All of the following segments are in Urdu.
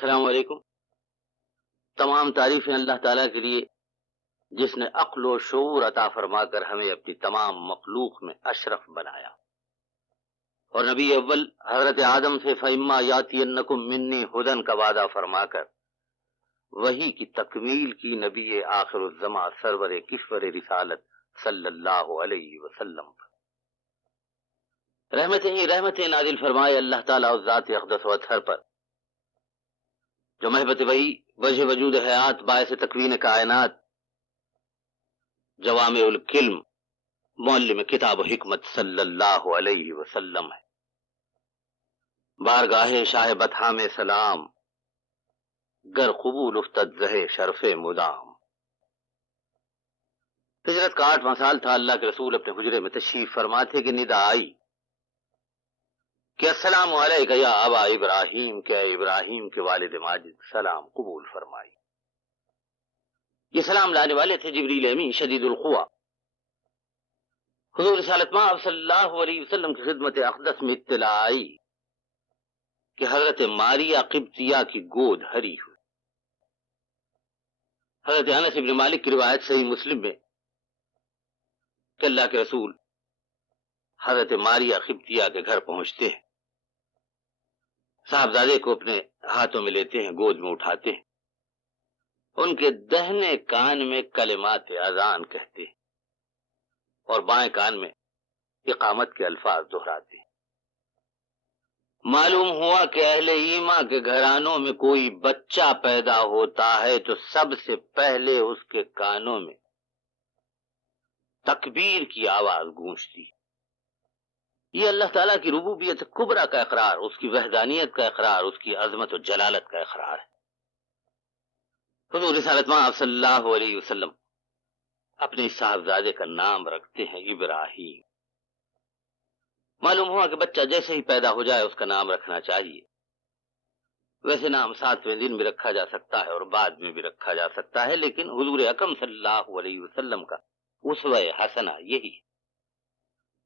السلام علیکم۔ تمام تعریفیں اللہ تعالیٰ کے لیے جس نے عقل و شعور عطا فرما کر ہمیں اپنی تمام مخلوق میں اشرف بنایا، اور نبی اول حضرت آدم سے فَإِمَّا يَأْتِيَنَّكُم مِّنِّي ھُدًى کا وعدہ فرما کر وحی کی تکمیل کی نبی آخر الزماں سرور کشور رسالت صلی اللہ علیہ وسلم پر رحمتیں ہی رحمتیں نازل فرمائے اللہ تعالیٰ اس ذات اقدس و اطہر پر جو محبت وحی وجہ وجود حیات باعث تکوین کائنات جوامع الکلم معلم کتاب و حکمت صلی اللہ علیہ وسلم ہے۔ بارگاہ شاہ بطحام سلام گر قبول افتد زہ شرف مدام۔ ہجرت کا 8واں سال تھا، اللہ کے رسول اپنے حجرے میں تشریف فرما تھے کہ ندا آئی کہ السلام علیکہ یا ابا ابراہیم، کہ ابراہیم کے والد ماجد سلام قبول فرمائی۔ یہ سلام لانے والے تھے جبریل امین شدید القویٰ۔ حضور رسالت مآب صلی اللہ علیہ وسلم کی خدمت اقدس میں اطلاع آئی کہ حضرت ماریہ قبطیہ کی گود ہری ہوئی۔ حضرت انس بن مالک کی روایت صحیح مسلم میں کہ اللہ کے رسول حضرت ماریہ قبطیہ کے گھر پہنچتے ہیں، صاحبزادے کو اپنے ہاتھوں میں لیتے ہیں، گود میں اٹھاتے ہیں، ان کے دہنے کان میں کلمات اذان کہتے ہیں اور بائیں کان میں اقامت کے الفاظ دہراتے ہیں۔ معلوم ہوا کہ اہل ایمان کے گھرانوں میں کوئی بچہ پیدا ہوتا ہے تو سب سے پہلے اس کے کانوں میں تکبیر کی آواز گونجتی۔ یہ اللہ تعالیٰ کی ربوبیت کبریٰ کا اقرار، اس کی وحدانیت کا اقرار، اس کی عظمت و جلالت کا اقرار ہے۔ حضور رسالت مآب صلی اللہ علیہ وسلم اپنے صاحبزادے کا نام رکھتے ہیں ابراہیم۔ معلوم ہوا کہ بچہ جیسے ہی پیدا ہو جائے اس کا نام رکھنا چاہیے۔ ویسے نام 7ویں دن بھی رکھا جا سکتا ہے اور بعد میں بھی رکھا جا سکتا ہے، لیکن حضور اکرم صلی اللہ علیہ وسلم کا اسوہ حسنہ یہی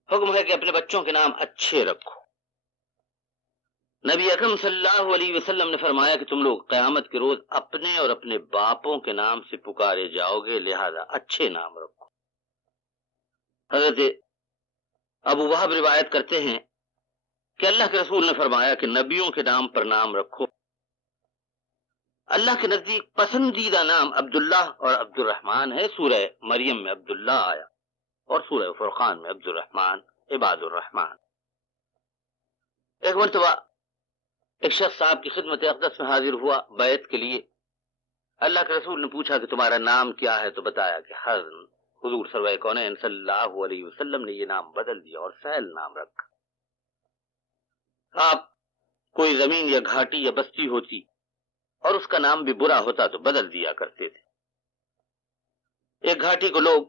حکم ہے کہ اپنے بچوں کے نام اچھے رکھو۔ نبی اکرم صلی اللہ علیہ وسلم نے فرمایا کہ تم لوگ قیامت کے روز اپنے اور اپنے باپوں کے نام سے پکارے جاؤ گے، لہذا اچھے نام رکھو۔ حضرت ابو وہب روایت کرتے ہیں کہ اللہ کے رسول نے فرمایا کہ نبیوں کے نام پر نام رکھو۔ اللہ کے نزدیک پسندیدہ نام عبداللہ اور عبد الرحمن ہے۔ سورہ مریم میں عبداللہ آیا اور سورہ فرقان میں عبد الرحمن، عباد الرحمن۔ ایک مرتبہ ایک شخص صاحب کی خدمت اقدس میں حاضر ہوا بیعت کے لیے۔ اللہ کے رسول نے پوچھا کہ تمہارا نام کیا ہے، تو بتایا کہ حضور سرور کونین صلی اللہ علیہ وسلم نے یہ نام بدل دیا اور سہل نام رکھا۔ آپ کوئی زمین یا گھاٹی یا بستی ہوتی اور اس کا نام بھی برا ہوتا تو بدل دیا کرتے تھے۔ ایک گھاٹی کو لوگ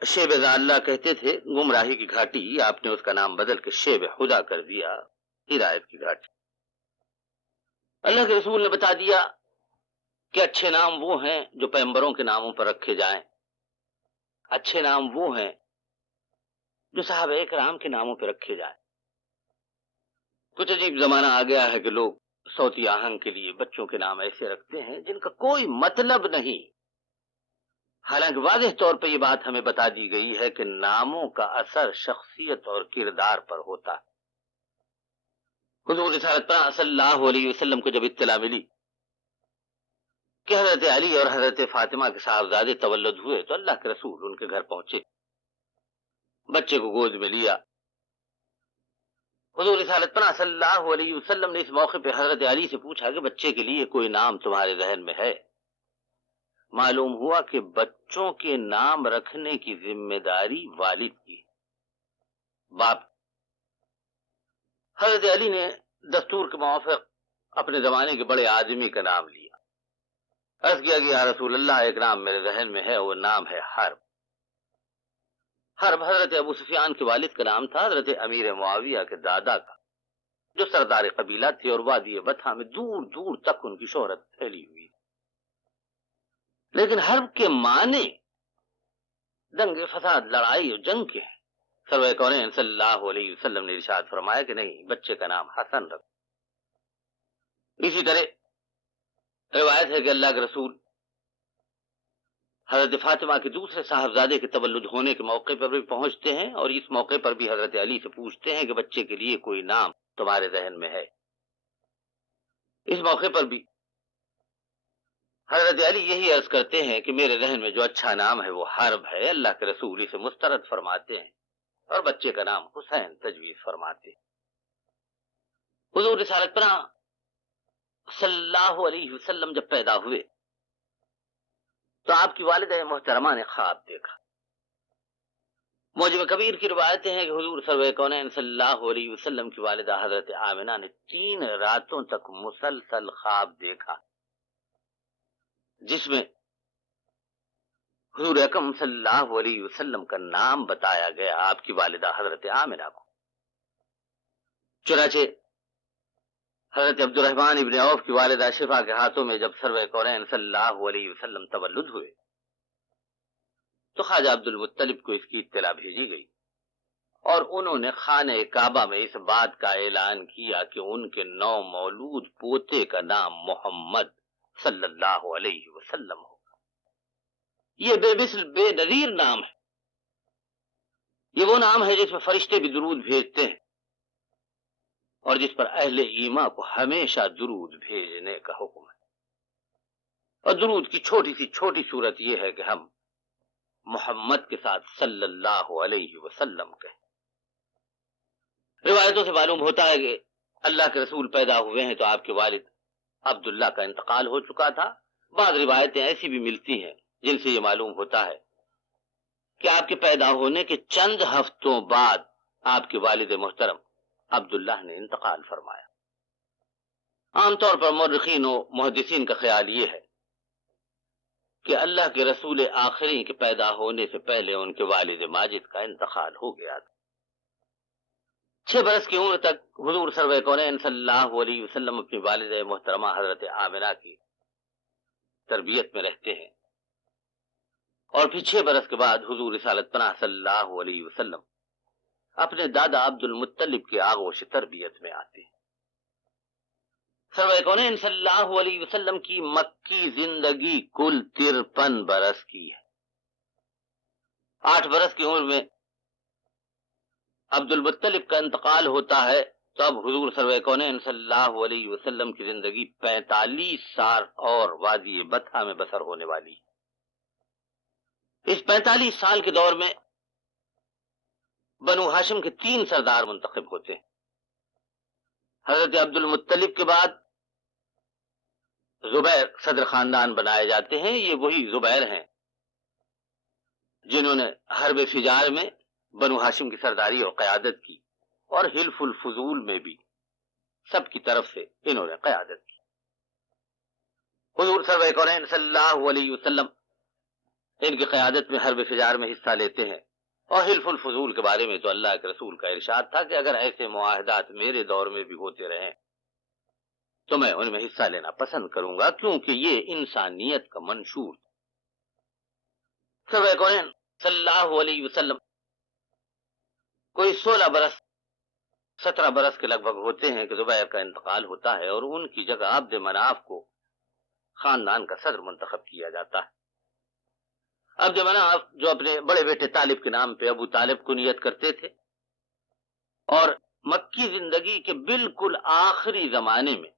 شیب ضالہ کہتے تھے، گمراہی کی گھاٹی، آپ نے اس کا نام بدل کے شیب خدا کر دیا، ہدایت کی گھاٹی۔ اللہ کے رسول نے بتا دیا کہ اچھے نام وہ ہیں جو پیغمبروں کے ناموں پر رکھے جائیں، اچھے نام وہ ہیں جو صحابہ اکرام کے ناموں پہ رکھے جائیں۔ کچھ عجیب زمانہ آ گیا ہے کہ لوگ صوتی آہنگ کے لیے بچوں کے نام ایسے رکھتے ہیں جن کا کوئی مطلب نہیں، حالانکہ واضح طور پہ یہ بات ہمیں بتا دی گئی ہے کہ ناموں کا اثر شخصیت اور کردار پر ہوتا ہے۔ حضور رسالت صلی اللہ علیہ وسلم کو جب اطلاع ملی کہ حضرت علی اور حضرت فاطمہ کے صاحبزادے تولد ہوئے تو اللہ کے رسول ان کے گھر پہنچے، بچے کو گود میں لیا۔ حضور رسالت صلی اللہ علیہ وسلم نے اس موقع پہ حضرت علی سے پوچھا کہ بچے کے لیے کوئی نام تمہارے ذہن میں ہے؟ معلوم ہوا کہ بچوں کے نام رکھنے کی ذمہ داری والد کی، باپ۔ حضرت علی نے دستور کے موافق اپنے زمانے کے بڑے آدمی کا نام لیا۔ عرض کیا کہ یا رسول اللہ، ایک نام میرے ذہن میں ہے، وہ نام ہے حرب۔ حرب حضرت ابو سفیان کے والد کا نام تھا، حضرت امیر معاویہ کے دادا کا، جو سردار قبیلہ تھے اور وادی بطحا میں دور دور تک ان کی شہرت پھیلی ہوئی۔ لیکن حرب کے معنی دنگ فساد، لڑائی اور جنگ کے ہیں۔ سرور کونین صلی اللہ علیہ وسلم نے ارشاد فرمایا کہ نہیں، بچے کا نام حسن رکھو۔ اسی طرح روایت ہے کہ اللہ کے رسول حضرت فاطمہ کے دوسرے صاحبزادے کے تولد ہونے کے موقع پر بھی پہنچتے ہیں، اور اس موقع پر بھی حضرت علی سے پوچھتے ہیں کہ بچے کے لیے کوئی نام تمہارے ذہن میں ہے؟ اس موقع پر بھی حضرت علی یہی عرض کرتے ہیں کہ میرے ذہن میں جو اچھا نام ہے وہ حرب ہے۔ اللہ کے رسول اسے مسترد فرماتے ہیں اور بچے کا نام حسین تجویز فرماتے ہیں۔ حضور رسالت پناہ صلی اللہ علیہ وسلم جب پیدا ہوئے تو آپ کی والدہ محترمہ نے خواب دیکھا۔ معجم کبیر کی روایتیں ہیں کہ حضور سرور کونین صلی اللہ علیہ وسلم کی والدہ حضرت آمنہ نے 3 راتوں تک مسلسل خواب دیکھا، جس میں حضور اکرم صلی اللہ علیہ وسلم کا نام بتایا گیا آپ کی والدہ حضرت آمنہ کو۔ چنانچہ حضرت عبد الرحمن ابن عوف کی والدہ شفا کے ہاتھوں میں جب سرور کونین صلی اللہ علیہ وسلم تولد ہوئے تو خواجہ عبد المطلب کو اس کی اطلاع بھیجی گئی، اور انہوں نے خانہ کعبہ میں اس بات کا اعلان کیا کہ ان کے نو مولود پوتے کا نام محمد صلی اللہ علیہ وسلم ہوگا۔ یہ بے مثل بے نظیر نام ہے، یہ وہ نام ہے جس میں فرشتے بھی درود بھیجتے ہیں اور جس پر اہل ایمان کو ہمیشہ درود بھیجنے کا حکم ہے۔ اور درود کی چھوٹی سی چھوٹی صورت یہ ہے کہ ہم محمد کے ساتھ صلی اللہ علیہ وسلم کہیں۔ روایتوں سے معلوم ہوتا ہے کہ اللہ کے رسول پیدا ہوئے ہیں تو آپ کے والد عبداللہ کا انتقال ہو چکا تھا۔ بعض روایتیں ایسی بھی ملتی ہیں جن سے یہ معلوم ہوتا ہے کہ آپ کے پیدا ہونے کے چند ہفتوں بعد آپ کے والد محترم عبداللہ نے انتقال فرمایا۔ عام طور پر مورخین و محدثین کا خیال یہ ہے کہ اللہ کے رسول آخری کے پیدا ہونے سے پہلے ان کے والد ماجد کا انتقال ہو گیا تھا۔ 6 برس کی عمر تک حضور سرور کونین صلی اللہ علیہ وسلم اپنی والد محترمہ حضرت آمنہ کی تربیت میں رہتے ہیں، اور پھر 6 برس کے بعد حضور رسالت پناہ صلی اللہ علیہ وسلم اپنے دادا عبد المطلب کے آغوش تربیت میں آتے ہیں۔ سرور کونین صلی اللہ علیہ وسلم کی مکی زندگی کل 53 برس کی ہے۔ 8 برس کی عمر میں عبد المطلب کا انتقال ہوتا ہے تو اب حضور سرور کونین صلی اللہ علیہ وسلم کی زندگی 45 سال اور وادی بطحا میں بسر ہونے والی۔ اس 45 سال کے دور میں بنو ہاشم کے 3 سردار منتخب ہوتے ہیں۔ حضرت عبد المطلب کے بعد زبیر صدر خاندان بنائے جاتے ہیں۔ یہ وہی زبیر ہیں جنہوں نے حرب فجار میں بنو ہاشم کی سرداری اور قیادت کی، اور حلف الفضول میں بھی سب کی طرف سے انہوں نے قیادت کی۔ حضور سرور کونین صلی اللہ علیہ وسلم ان کی قیادت میں حرب فجار میں حصہ لیتے ہیں، اور حلف الفضول کے بارے میں تو اللہ کے رسول کا ارشاد تھا کہ اگر ایسے معاہدات میرے دور میں بھی ہوتے رہیں تو میں ان میں حصہ لینا پسند کروں گا، کیونکہ یہ انسانیت کا منشور تھا۔ سرور کونین صلی اللہ علیہ وسلم کوئی 16 برس 17 برس کے لگ بھگ ہوتے ہیں کہ زبیر کا انتقال ہوتا ہے، اور ان کی جگہ عبد مناف کو خاندان کا صدر منتخب کیا جاتا ہے۔ عبد مناف جو اپنے بڑے بیٹے طالب کے نام پہ ابو طالب کو نیت کرتے تھے، اور مکی زندگی کے بالکل آخری زمانے میں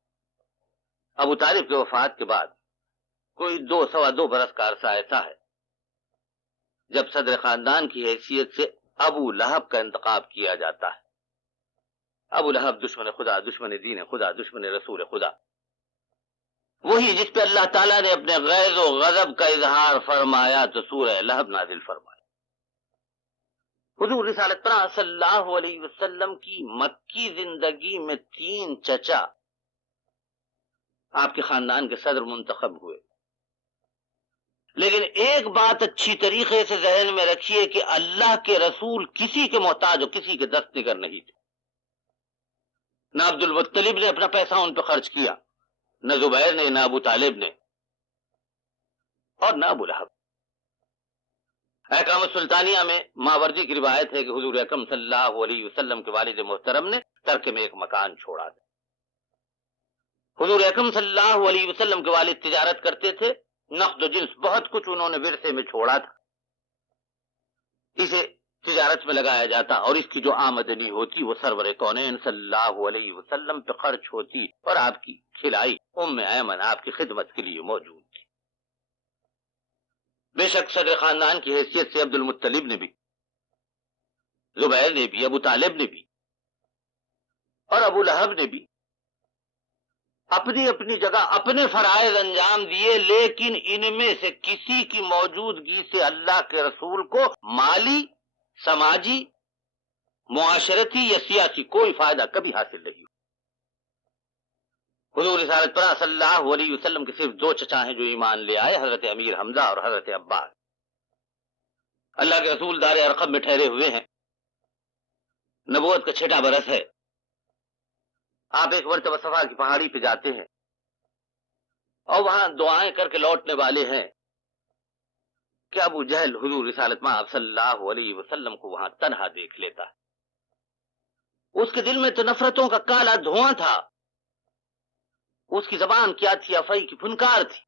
ابو طالب کے وفات کے بعد کوئی 2 برس کا عرصہ ایسا ہے جب صدر خاندان کی حیثیت سے ابو لہب کا انتخاب کیا جاتا ہے۔ ابو لہب دشمن خدا، دشمن دین خدا، دشمن رسول خدا، وہی جس پہ اللہ تعالیٰ نے اپنے غیظ و غضب کا اظہار فرمایا تو سورہ لہب نازل فرمایا۔ حضور رسالت پناہ صلی اللہ علیہ وسلم کی مکی زندگی میں 3 چچا آپ کے خاندان کے صدر منتخب ہوئے، لیکن ایک بات اچھی طریقے سے ذہن میں رکھیے کہ اللہ کے رسول کسی کے محتاج اور کسی کے دست نگر نہیں تھے۔ نہ عبد المطلب نے اپنا پیسہ ان پہ خرچ کیا، نہ زبیر نے، نہ ابو طالب نے، اور نہ ابو لہب۔ احکام السلطانیہ میں ماوردی کی روایت ہے کہ حضور اکرم صلی اللہ علیہ وسلم کے والد محترم نے ترک میں ایک مکان چھوڑا تھا۔ حضور اکرم صلی اللہ علیہ وسلم کے والد تجارت کرتے تھے، نقد و جنس بہت کچھ انہوں نے ورثے میں چھوڑا تھا، اسے تجارت میں لگایا جاتا اور اس کی جو آمدنی ہوتی وہ سرور کونین صلی اللہ علیہ وسلم پہ خرچ ہوتی اور آپ کی کھلائی ام ایمن آپ کی خدمت کے لیے موجود تھی۔ بے شک صدر خاندان کی حیثیت سے عبد المطلب نے بھی، زبیر نے بھی، ابو طالب نے بھی اور ابو لہب نے بھی اپنی اپنی جگہ اپنے فرائض انجام دیے، لیکن ان میں سے کسی کی موجودگی سے اللہ کے رسول کو مالی، سماجی، معاشرتی یا سیاسی کوئی فائدہ کبھی حاصل نہیں ہوا۔ حضور رسالت پرا صلی اللہ علیہ وسلم کے صرف دو چچا ہیں جو ایمان لے آئے، حضرت امیر حمزہ اور حضرت عباس۔ اللہ کے رسول دار ارقم میں ٹھہرے ہوئے ہیں، نبوت کا 6واں برس ہے۔ آپ ایک مرتبہ صفا کی پہاڑی پہ جاتے ہیں اور وہاں دعائیں کر کے لوٹنے والے ہیں کہ ابو جہل حضور رسالت مآب صلی اللہ علیہ وسلم کو وہاں تنہا دیکھ لیتا ہے۔ اس کے دل میں تو نفرتوں کا کالا دھواں تھا، اس کی زبان کیا تھی، افعی کی پھنکار تھی۔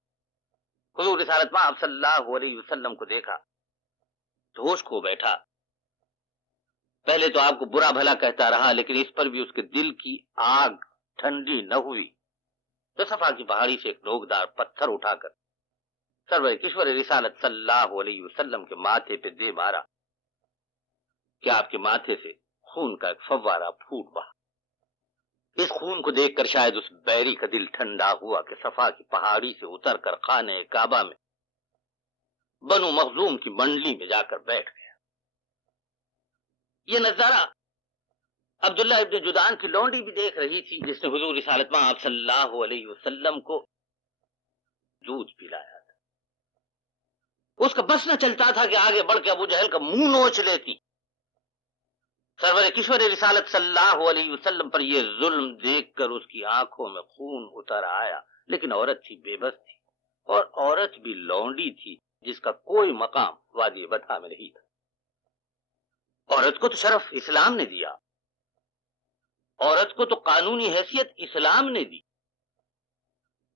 حضور رسالت مآب صلی اللہ علیہ وسلم کو دیکھا تو ہوش کھو بیٹھا۔ پہلے تو آپ کو برا بھلا کہتا رہا، لیکن اس پر بھی اس کے دل کی آگ ٹھنڈی نہ ہوئی تو صفا کی پہاڑی سے ایک نوکدار پتھر اٹھا کر سرور کشور رسالت صلی اللہ علیہ وسلم کے ماتھے پہ دے مارا کہ آپ کے ماتھے سے خون کا ایک فوارہ پھوٹ بہا۔ اس خون کو دیکھ کر شاید اس بیری کا دل ٹھنڈا ہوا کہ صفا کی پہاڑی سے اتر کر خانہ کعبہ میں بنو مخزوم کی منڈلی میں جا کر بیٹھ گیا۔ یہ نظارہ عبداللہ ابن جدعان کی لونڈی بھی دیکھ رہی تھی، جس نے حضور رسالت مآب صلی اللہ علیہ وسلم کو دودھ پلایا تھا۔ اس کا بس نہ چلتا تھا کہ آگے بڑھ کے ابو جہل کا منہ نوچ لیتی۔ سرور کشور رسالت صلی اللہ علیہ وسلم پر یہ ظلم دیکھ کر اس کی آنکھوں میں خون اتر آیا، لیکن عورت تھی، بے بس تھی، اور عورت بھی لونڈی تھی جس کا کوئی مقام وادی بطحا میں نہیں تھا۔ عورت کو تو شرف اسلام نے دیا، عورت کو تو قانونی حیثیت اسلام نے دی۔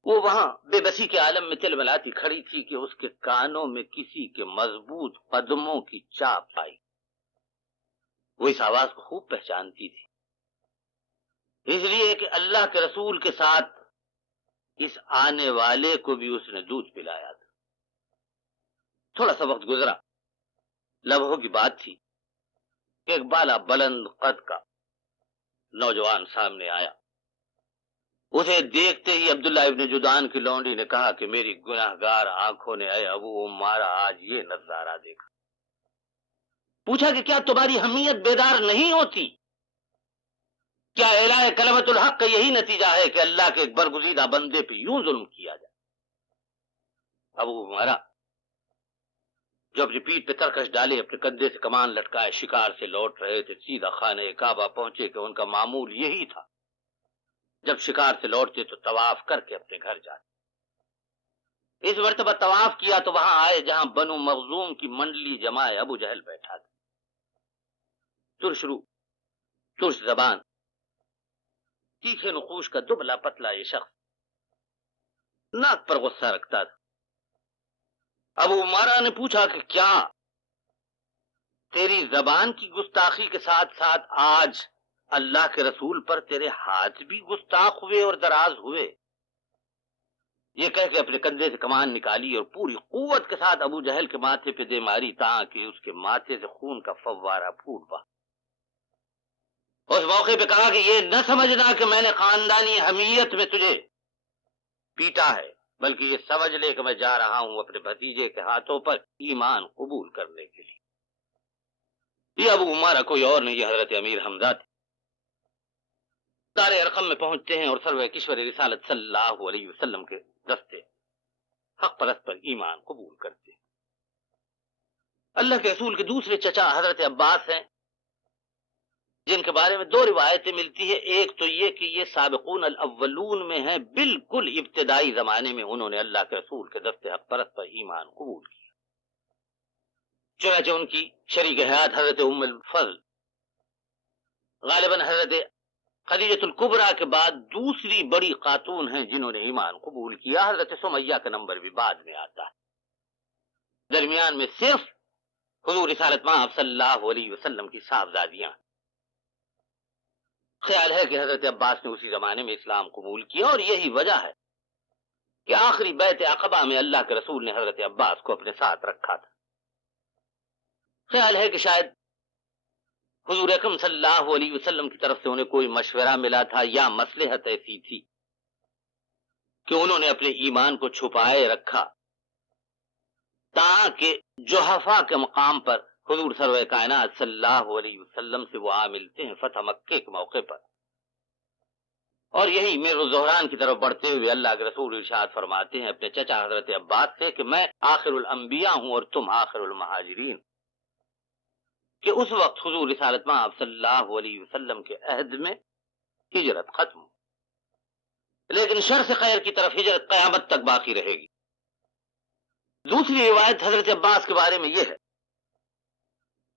وہ وہاں بے بسی کے عالم میں تل ملاتی کھڑی تھی کہ اس کے کانوں میں کسی کے مضبوط قدموں کی چاپ آئی۔ وہ اس آواز کو خوب پہچانتی تھی، اس لیے کہ اللہ کے رسول کے ساتھ اس آنے والے کو بھی اس نے دودھ پلایا تھا۔ تھوڑا سا وقت گزرا، لمحوں کی بات تھی کہ ایک بالا بلند قد کا نوجوان سامنے آیا۔ اسے دیکھتے ہی عبداللہ ابن جدعان کی لونڈی نے کہا کہ میری گناہگار آنکھوں نے اے ابو عمارہ آج یہ نظارہ دیکھا۔ پوچھا کہ کیا تمہاری حمیت بیدار نہیں ہوتی؟ کیا اعلاء کلمت الحق کا یہی نتیجہ ہے کہ اللہ کے ایک برگزیدہ بندے پہ یوں ظلم کیا جائے؟ ابو عمارہ جو اپنی پیٹھ پہ ترکش ڈالے، اپنے کندھے سے کمان لٹکائے شکار سے لوٹ رہے تھے، سیدھا خانہ کعبہ پہنچے کہ ان کا معمول یہی تھا، جب شکار سے لوٹتے تو طواف کر کے اپنے گھر جاتے۔ اس مرتبہ طواف کیا تو وہاں آئے جہاں بنو مخزوم کی منڈلی جمائے ابو جہل بیٹھا تھا۔ ترش رو، ترش زبان، تیکھے نقوش کا دبلا پتلا یہ شخص ناک پر غصہ رکھتا تھا۔ ابو عمارہ نے پوچھا کہ کیا تیری زبان کی گستاخی کے ساتھ ساتھ آج اللہ کے رسول پر تیرے ہاتھ بھی گستاخ ہوئے اور دراز ہوئے؟ یہ کہہ کے اپنے کندھے سے کمان نکالی اور پوری قوت کے ساتھ ابو جہل کے ماتھے پہ دے ماری تاکہ اس کے ماتھے سے خون کا فوارہ پھوٹ پا۔ اس موقع پہ کہا کہ یہ نہ سمجھنا کہ میں نے خاندانی حمیت میں تجھے پیٹا ہے، بلکہ یہ سمجھ لے کہ میں جا رہا ہوں اپنے بھتیجے کے ہاتھوں پر ایمان قبول کرنے کے لیے۔ یہ ابو عمارہ کوئی اور نہیں، حضرت امیر حمزہ تھے۔ دار ارقم میں پہنچتے ہیں اور سرور کشور رسالت صلی اللہ علیہ وسلم کے دستے حق پرست پر ایمان قبول کرتے ہیں۔ اللہ کے رسول کے دوسرے چچا حضرت عباس ہیں، جن کے بارے میں دو روایتیں ملتی ہیں۔ ایک تو یہ کہ یہ سابقون الاولون میں ہیں، بالکل ابتدائی زمانے میں انہوں نے اللہ کے رسول کے دستے حق پرست پر ایمان قبول کیا۔ چنانچہ ان کی شریک حیات حضرت ام الفضل غالباً حضرت خدیجۃ الکبریٰ کے بعد دوسری بڑی خاتون ہیں جنہوں نے ایمان قبول کیا. حضرت سمیہ کا نمبر بھی بعد میں آتا ہے. درمیان میں صرف حضور رسالت مآب صلی اللہ علیہ وسلم کی صاحبزادیاں. خیال ہے کہ حضرت عباس نے اسی زمانے میں اسلام قبول کیا، اور یہی وجہ ہے کہ آخری بیعت عقبہ میں اللہ کے رسول نے حضرت عباس کو اپنے ساتھ رکھا تھا. خیال ہے کہ شاید حضور اکرم صلی اللہ علیہ وسلم کی طرف سے انہیں کوئی مشورہ ملا تھا، یا مصلحت ایسی تھی کہ انہوں نے اپنے ایمان کو چھپائے رکھا تاکہ جحفا کے مقام پر حضور سرور کائنات صلی اللہ علیہ وسلم سے وہ آ ملتے ہیں فتح مکے کے موقع پر. اور یہی میر الزہران کی طرف بڑھتے ہوئے اللہ کے رسول ارشاد فرماتے ہیں اپنے چچا حضرت عباس سے کہ میں آخر الانبیاء ہوں اور تم آخر المہاجرین. کہ اس وقت حضور رسالت مآب صلی اللہ علیہ وسلم کے عہد میں ہجرت ختم، لیکن شر سے خیر کی طرف ہجرت قیامت تک باقی رہے گی. دوسری روایت حضرت عباس کے بارے میں یہ ہے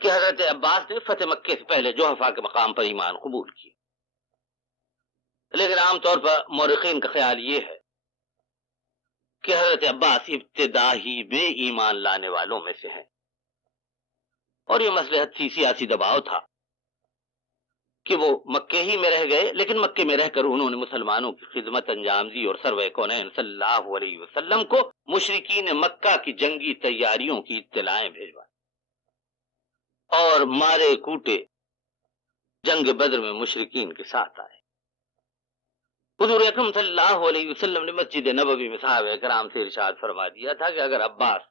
کہ حضرت عباس نے فتح مکے سے پہلے جحفا کے مقام پر ایمان قبول کیا، لیکن عام طور پر مورخین کا خیال یہ ہے کہ حضرت عباس ابتدا ہی میں ایمان لانے والوں میں سے ہیں، اور یہ مصلحت تھی، سیاسی دباؤ تھا کہ وہ مکے ہی میں رہ گئے، لیکن مکے میں رہ کر انہوں نے مسلمانوں کی خدمت انجام دی اور سرور کونین صلی اللہ علیہ وسلم کو مشرکین مکہ کی جنگی تیاریوں کی اطلاعیں بھیجوائیں، اور مارے کوٹے جنگ بدر میں مشرکین کے ساتھ آئے. حضور اکرم صلی اللہ علیہ وسلم نے مسجد نبوی میں صحابہ کرام سے ارشاد فرما دیا تھا کہ اگر عباس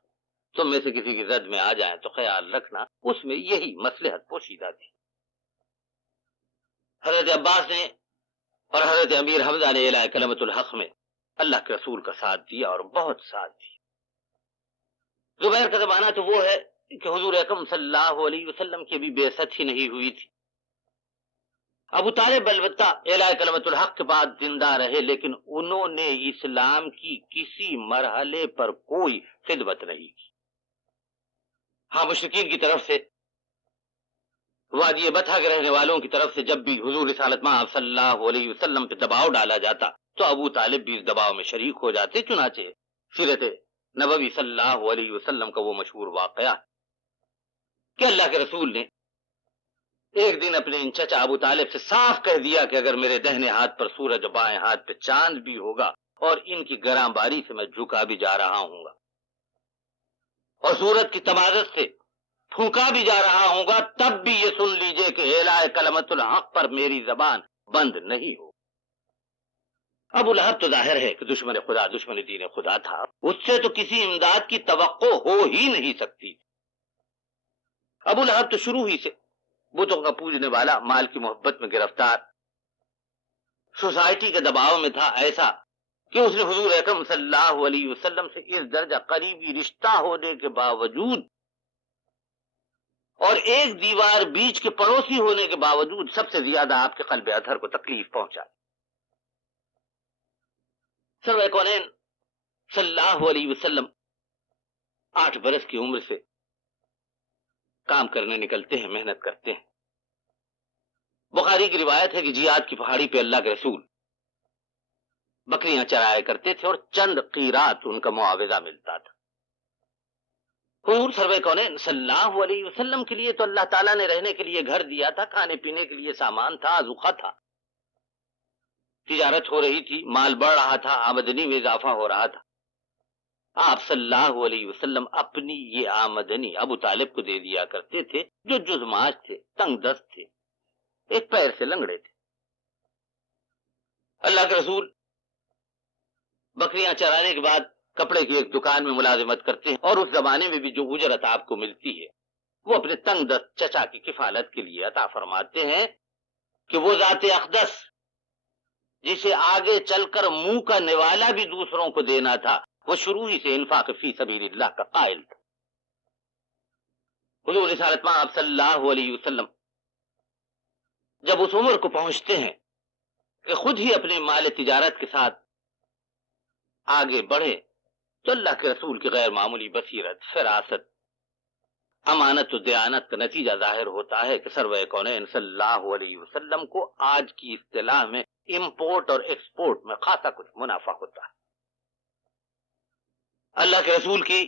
تم میں سے کسی کی زد میں آ جائیں تو خیال رکھنا اس میں یہی مصلحت پوشیدہ تھی. حضرت عباس نے اور حضرت امیر حمزہ نے اعلی کلمت الحق میں اللہ کے رسول کا ساتھ دیا اور بہت ساتھ دیا. زبیر کا زمانہ تو وہ ہے کہ حضور اکرم صلی اللہ علیہ وسلم کی بھی بعثت ہی نہیں ہوئی تھی. ابو طالب البتہ اعلی کلمت الحق کے بعد زندہ رہے، لیکن انہوں نے اسلام کی کسی مرحلے پر کوئی خدمت نہیں کی. ہاں، مشرکین کی طرف سے، وادی بطحا کے رہنے والوں کی طرف سے جب بھی حضور رسالت مآب صلی اللہ علیہ وسلم پہ دباؤ ڈالا جاتا تو ابو طالب بھی اس دباؤ میں شریک ہو جاتے. چنانچہ سیرت نبوی صلی اللہ علیہ وسلم کا وہ مشہور واقعہ کہ اللہ کے رسول نے ایک دن اپنے ان چچا ابو طالب سے صاف کہہ دیا کہ اگر میرے دہنے ہاتھ پر سورج اور بائیں ہاتھ پہ چاند بھی ہوگا اور ان کی گراں باری سے میں جھکا بھی جا رہا ہوں گا اور سورج کی تمازت سے پھونکا بھی جا رہا ہوں گا، تب بھی یہ سن لیجئے کہ اعلی کلمت الحق پر میری زبان بند نہیں ہو. ابو لہب تو ظاہر ہے کہ دشمن خدا، دشمن دین خدا تھا، اس سے تو کسی امداد کی توقع ہو ہی نہیں سکتی. ابو لہب تو شروع ہی سے بتوں کا پوجنے والا، مال کی محبت میں گرفتار، سوسائٹی کے دباؤ میں تھا، ایسا کہ اس نے حضور اکرم صلی اللہ علیہ وسلم سے اس درجہ قریبی رشتہ ہونے کے باوجود اور ایک دیوار بیچ کے پڑوسی ہونے کے باوجود سب سے زیادہ آپ کے قلب اطہر کو تکلیف پہنچا. سرور کونین صلی اللہ علیہ وسلم 8 برس کی عمر سے کام کرنے نکلتے ہیں، محنت کرتے ہیں. بخاری کی روایت ہے کہ جیاد کی پہاڑی پہ اللہ کے رسول بکریاں چرایا کرتے تھے اور چند قیرات ان کا معاوضہ ملتا تھا. حضور سرور کونین صلی اللہ علیہ وسلم کے لیے تو اللہ تعالیٰ نے رہنے کے لیے گھر دیا تھا، کھانے پینے کے لیے سامان تھا، ذخہ تھا، تجارت ہو رہی تھی، مال بڑھ رہا تھا، آمدنی میں اضافہ ہو رہا تھا. آپ صلی اللہ علیہ وسلم اپنی یہ آمدنی ابو طالب کو دے دیا کرتے تھے جو جزماج تھے، تنگ دست تھے، ایک پیر سے لنگڑے تھے. اللہ کے رسول بکریاں چرانے کے بعد کپڑے کی ایک دکان میں ملازمت کرتے ہیں، اور اس زمانے میں بھی جو اجرت آپ کو ملتی ہے وہ اپنے تنگ دست چچا کی کفالت کے لیے عطا فرماتے ہیں کہ وہ ذات اقدس جسے آگے چل کر منہ کا نوالا بھی دوسروں کو دینا تھا، وہ شروع ہی سے انفاق فی سبیل اللہ کا قائل تھا. حضور رسالت مآب صلی اللہ علیہ وسلم جب اس عمر کو پہنچتے ہیں کہ خود ہی اپنے مال تجارت کے ساتھ آگے بڑھے تو اللہ کے رسول کی غیر معمولی بصیرت، فراست امانت و دیانت کا نتیجہ ظاہر ہوتا ہے کہ سرور کونین صلی اللہ علیہ وسلم کو آج کی اصطلاح میں امپورٹ اور ایکسپورٹ میں خاصا کچھ منافع ہوتا ہے۔ اللہ کے رسول کی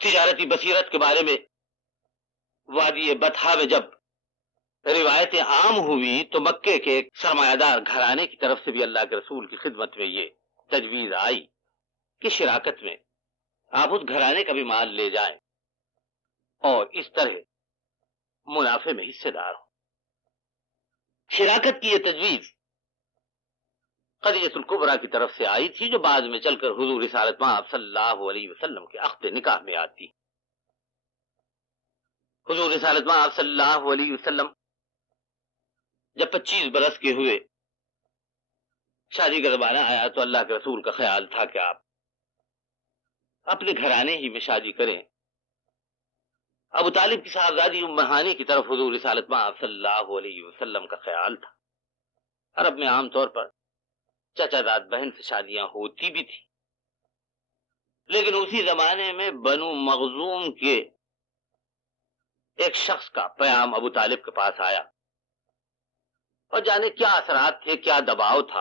تجارتی بصیرت کے بارے میں وادی بطحا میں جب روایتیں عام ہوئی تو مکے کے ایک سرمایہ دار گھرانے کی طرف سے بھی اللہ کے رسول کی خدمت میں یہ تجویز آئی کہ شراکت میں آپ اس گھرانے کا بھی مال لے جائیں اور اس طرح منافع میں حصے دار ہوں۔ شراکت کی یہ تجویز خدیجہ الکبریٰ کی طرف سے آئی تھی، جو بعد میں چل کر حضور رسالت مآب صلی اللہ علیہ وسلم کے عقد نکاح میں آتی۔ حضور رسالت مآب صلی اللہ علیہ وسلم جب 25 برس کے ہوئے، شادی کا زمانہ آیا تو اللہ کے رسول کا خیال تھا کہ آپ اپنے گھرانے ہی میں شادی کریں۔ ابو طالب کی صاحبزادی ام ہانی کی طرف حضور رسالت مآب صلی اللہ علیہ وسلم کا خیال تھا۔ عرب میں عام طور پر چچا داد بہن سے شادیاں ہوتی بھی تھی، لیکن اسی زمانے میں بنو مخزوم کے ایک شخص کا پیام ابو طالب کے پاس آیا، اور جانے کیا اثرات تھے، کیا دباؤ تھا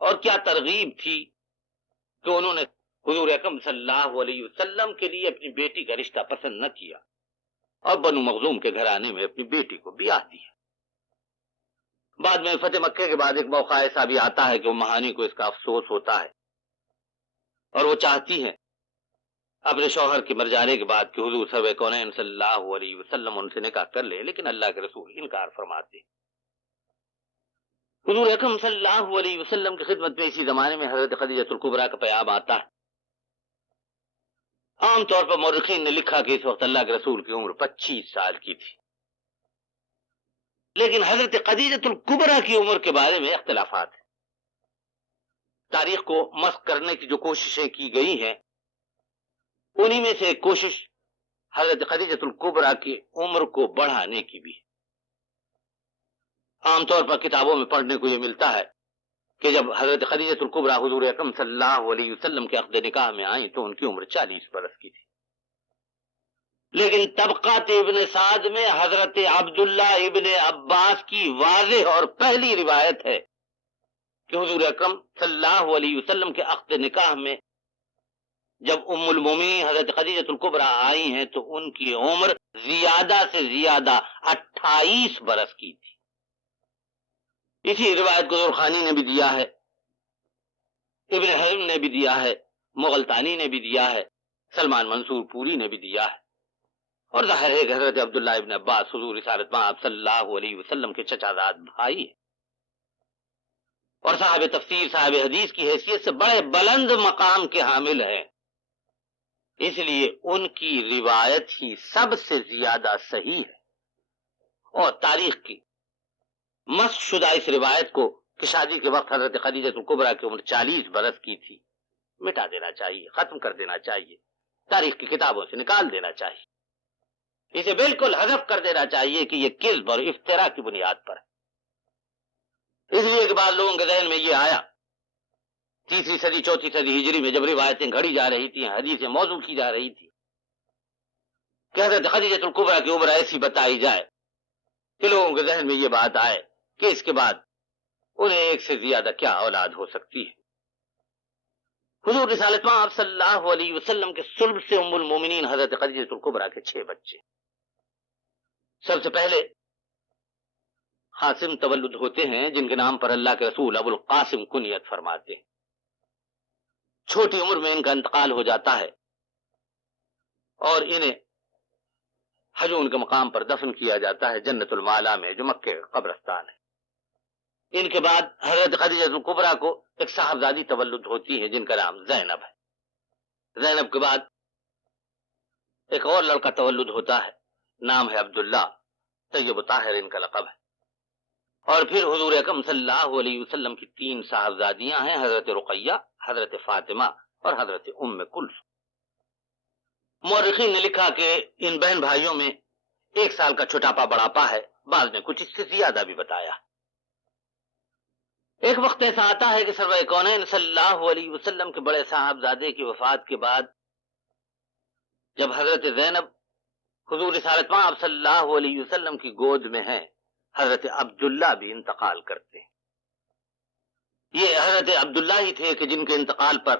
اور کیا ترغیب تھی کہ انہوں نے حضور اکرم صلی اللہ علیہ وسلم کے لیے اپنی بیٹی کا رشتہ پسند نہ کیا اور بنو مخزوم کے گھرانے میں اپنی بیٹی کو بیاہ دیا۔ بعد میں فتح مکے کے بعد ایک موقع ایسا بھی آتا ہے کہ ام ہانی کو اس کا افسوس ہوتا ہے اور وہ چاہتی ہیں اپنے شوہر کے مر جانے کے بعد کہ حضور سرور کونین صلی اللہ علیہ وسلم ان سے نکاح کر لے، لیکن اللہ کے رسول انکار فرماتے۔ حضور اکرم صلی اللہ علیہ وسلم کی خدمت میں اسی زمانے میں حضرت خدیجہ الکبریٰ کا پیام آتا ہے۔ عام طور پر مورخین نے لکھا کہ اس وقت اللہ کے رسول کی عمر 25 سال کی تھی، لیکن حضرت خدیجہ الکبریٰ کی عمر کے بارے میں اختلافات ہیں۔ تاریخ کو مسخ کرنے کی جو کوششیں کی گئی ہیں، انہی میں سے ایک کوشش حضرت خدیجہ الکبریٰ کی عمر کو بڑھانے کی بھی ہے۔ عام طور پر کتابوں میں پڑھنے کو یہ ملتا ہے کہ جب حضرت خدیجہ الکبریٰ حضور اکرم صلی اللہ علیہ وسلم کے عقد نکاح میں آئیں تو ان کی عمر 40 برس کی تھی، لیکن طبقات ابن سعد میں حضرت عبداللہ ابن عباس کی واضح اور پہلی روایت ہے کہ حضور اکرم صلی اللہ علیہ وسلم کے عقد نکاح میں جب ام المومنین حضرت خدیجہ الکبریٰ آئی ہیں تو ان کی عمر زیادہ سے زیادہ 28 برس کی تھی۔ اسی روایت کو زرخانی نے بھی دیا ہے، ابن حزم نے بھی دیا ہے، مغلطانی نے بھی دیا ہے، سلمان منصور پوری نے بھی دیا ہے، اور ظاہر ہے کہ حضرت عبداللہ ابن عباس حضور رسالت مآب صلی اللہ علیہ وسلم کے چچا زاد بھائی ہیں اور صاحب تفسیر صاحب حدیث کی حیثیت سے بڑے بلند مقام کے حامل ہیں، اس لیے ان کی روایت ہی سب سے زیادہ صحیح ہے۔ اور تاریخ کی مسخ شدہ اس روایت کو کہ شادی کے وقت حضرت خدیجہ الکبریٰ کی عمر 40 برس کی تھی مٹا دینا چاہیے، ختم کر دینا چاہیے، تاریخ کی کتابوں سے نکال دینا چاہیے، اسے بالکل حذف کر دینا چاہیے کہ یہ کذب اور افتراء کی بنیاد پر ہے۔ اس لیے کہ بعض لوگوں کے ذہن میں یہ آیا 3 صدی 4 صدی ہجری میں جب روایتیں گھڑی جا رہی تھیں، حدیثیں موضوع کی جا رہی تھی، کہ حضرت خدیجہ الکبریٰ کی عمر ایسی بتائی جائے کہ لوگوں کے ذہن میں یہ بات آئے کہ اس کے بعد انہیں ایک سے زیادہ کیا اولاد ہو سکتی ہے۔ حضور رسالت مآب صلی اللہ علیہ وسلم کے صلب سے ام المومنین حضرت خدیجہ الکبریٰ کے 6 بچے۔ سب سے پہلے قاسم تولد ہوتے ہیں، جن کے نام پر اللہ کے رسول ابو القاسم کنیت فرماتے ہیں۔ چھوٹی عمر میں ان کا انتقال ہو جاتا ہے اور انہیں حجون کے مقام پر دفن کیا جاتا ہے جنت المالا میں، جو مکے کا قبرستان ہے۔ ان کے بعد حضرت خدیجہ الکبریٰ کو ایک صاحبزادی تولد ہوتی ہے جن کا نام زینب ہے۔ زینب کے بعد ایک اور لڑکا تولد ہوتا ہے، نام ہے عبداللہ، طیب و طاہر ان کا لقب ہے۔ اور پھر حضور اکرم صلی اللہ علیہ وسلم کی 3 صاحبزادیاں ہیں، حضرت رقیہ، حضرت فاطمہ اور حضرت ام کلثوم۔ مورخین نے لکھا کہ ان بہن بھائیوں میں 1 سال کا چھوٹاپا بڑھاپا ہے، بعض نے کچھ اس سے زیادہ بھی بتایا۔ ایک وقت ایسا آتا ہے کہ سرور کونین صلی اللہ علیہ وسلم کے بڑے صاحبزادے کی وفات کے بعد جب حضرت زینب حضور رسالت مآب صلی اللہ علیہ وسلم کی گود میں ہیں، حضرت عبداللہ بھی انتقال کرتے ہیں۔ یہ حضرت عبداللہ ہی تھے کہ جن کے انتقال پر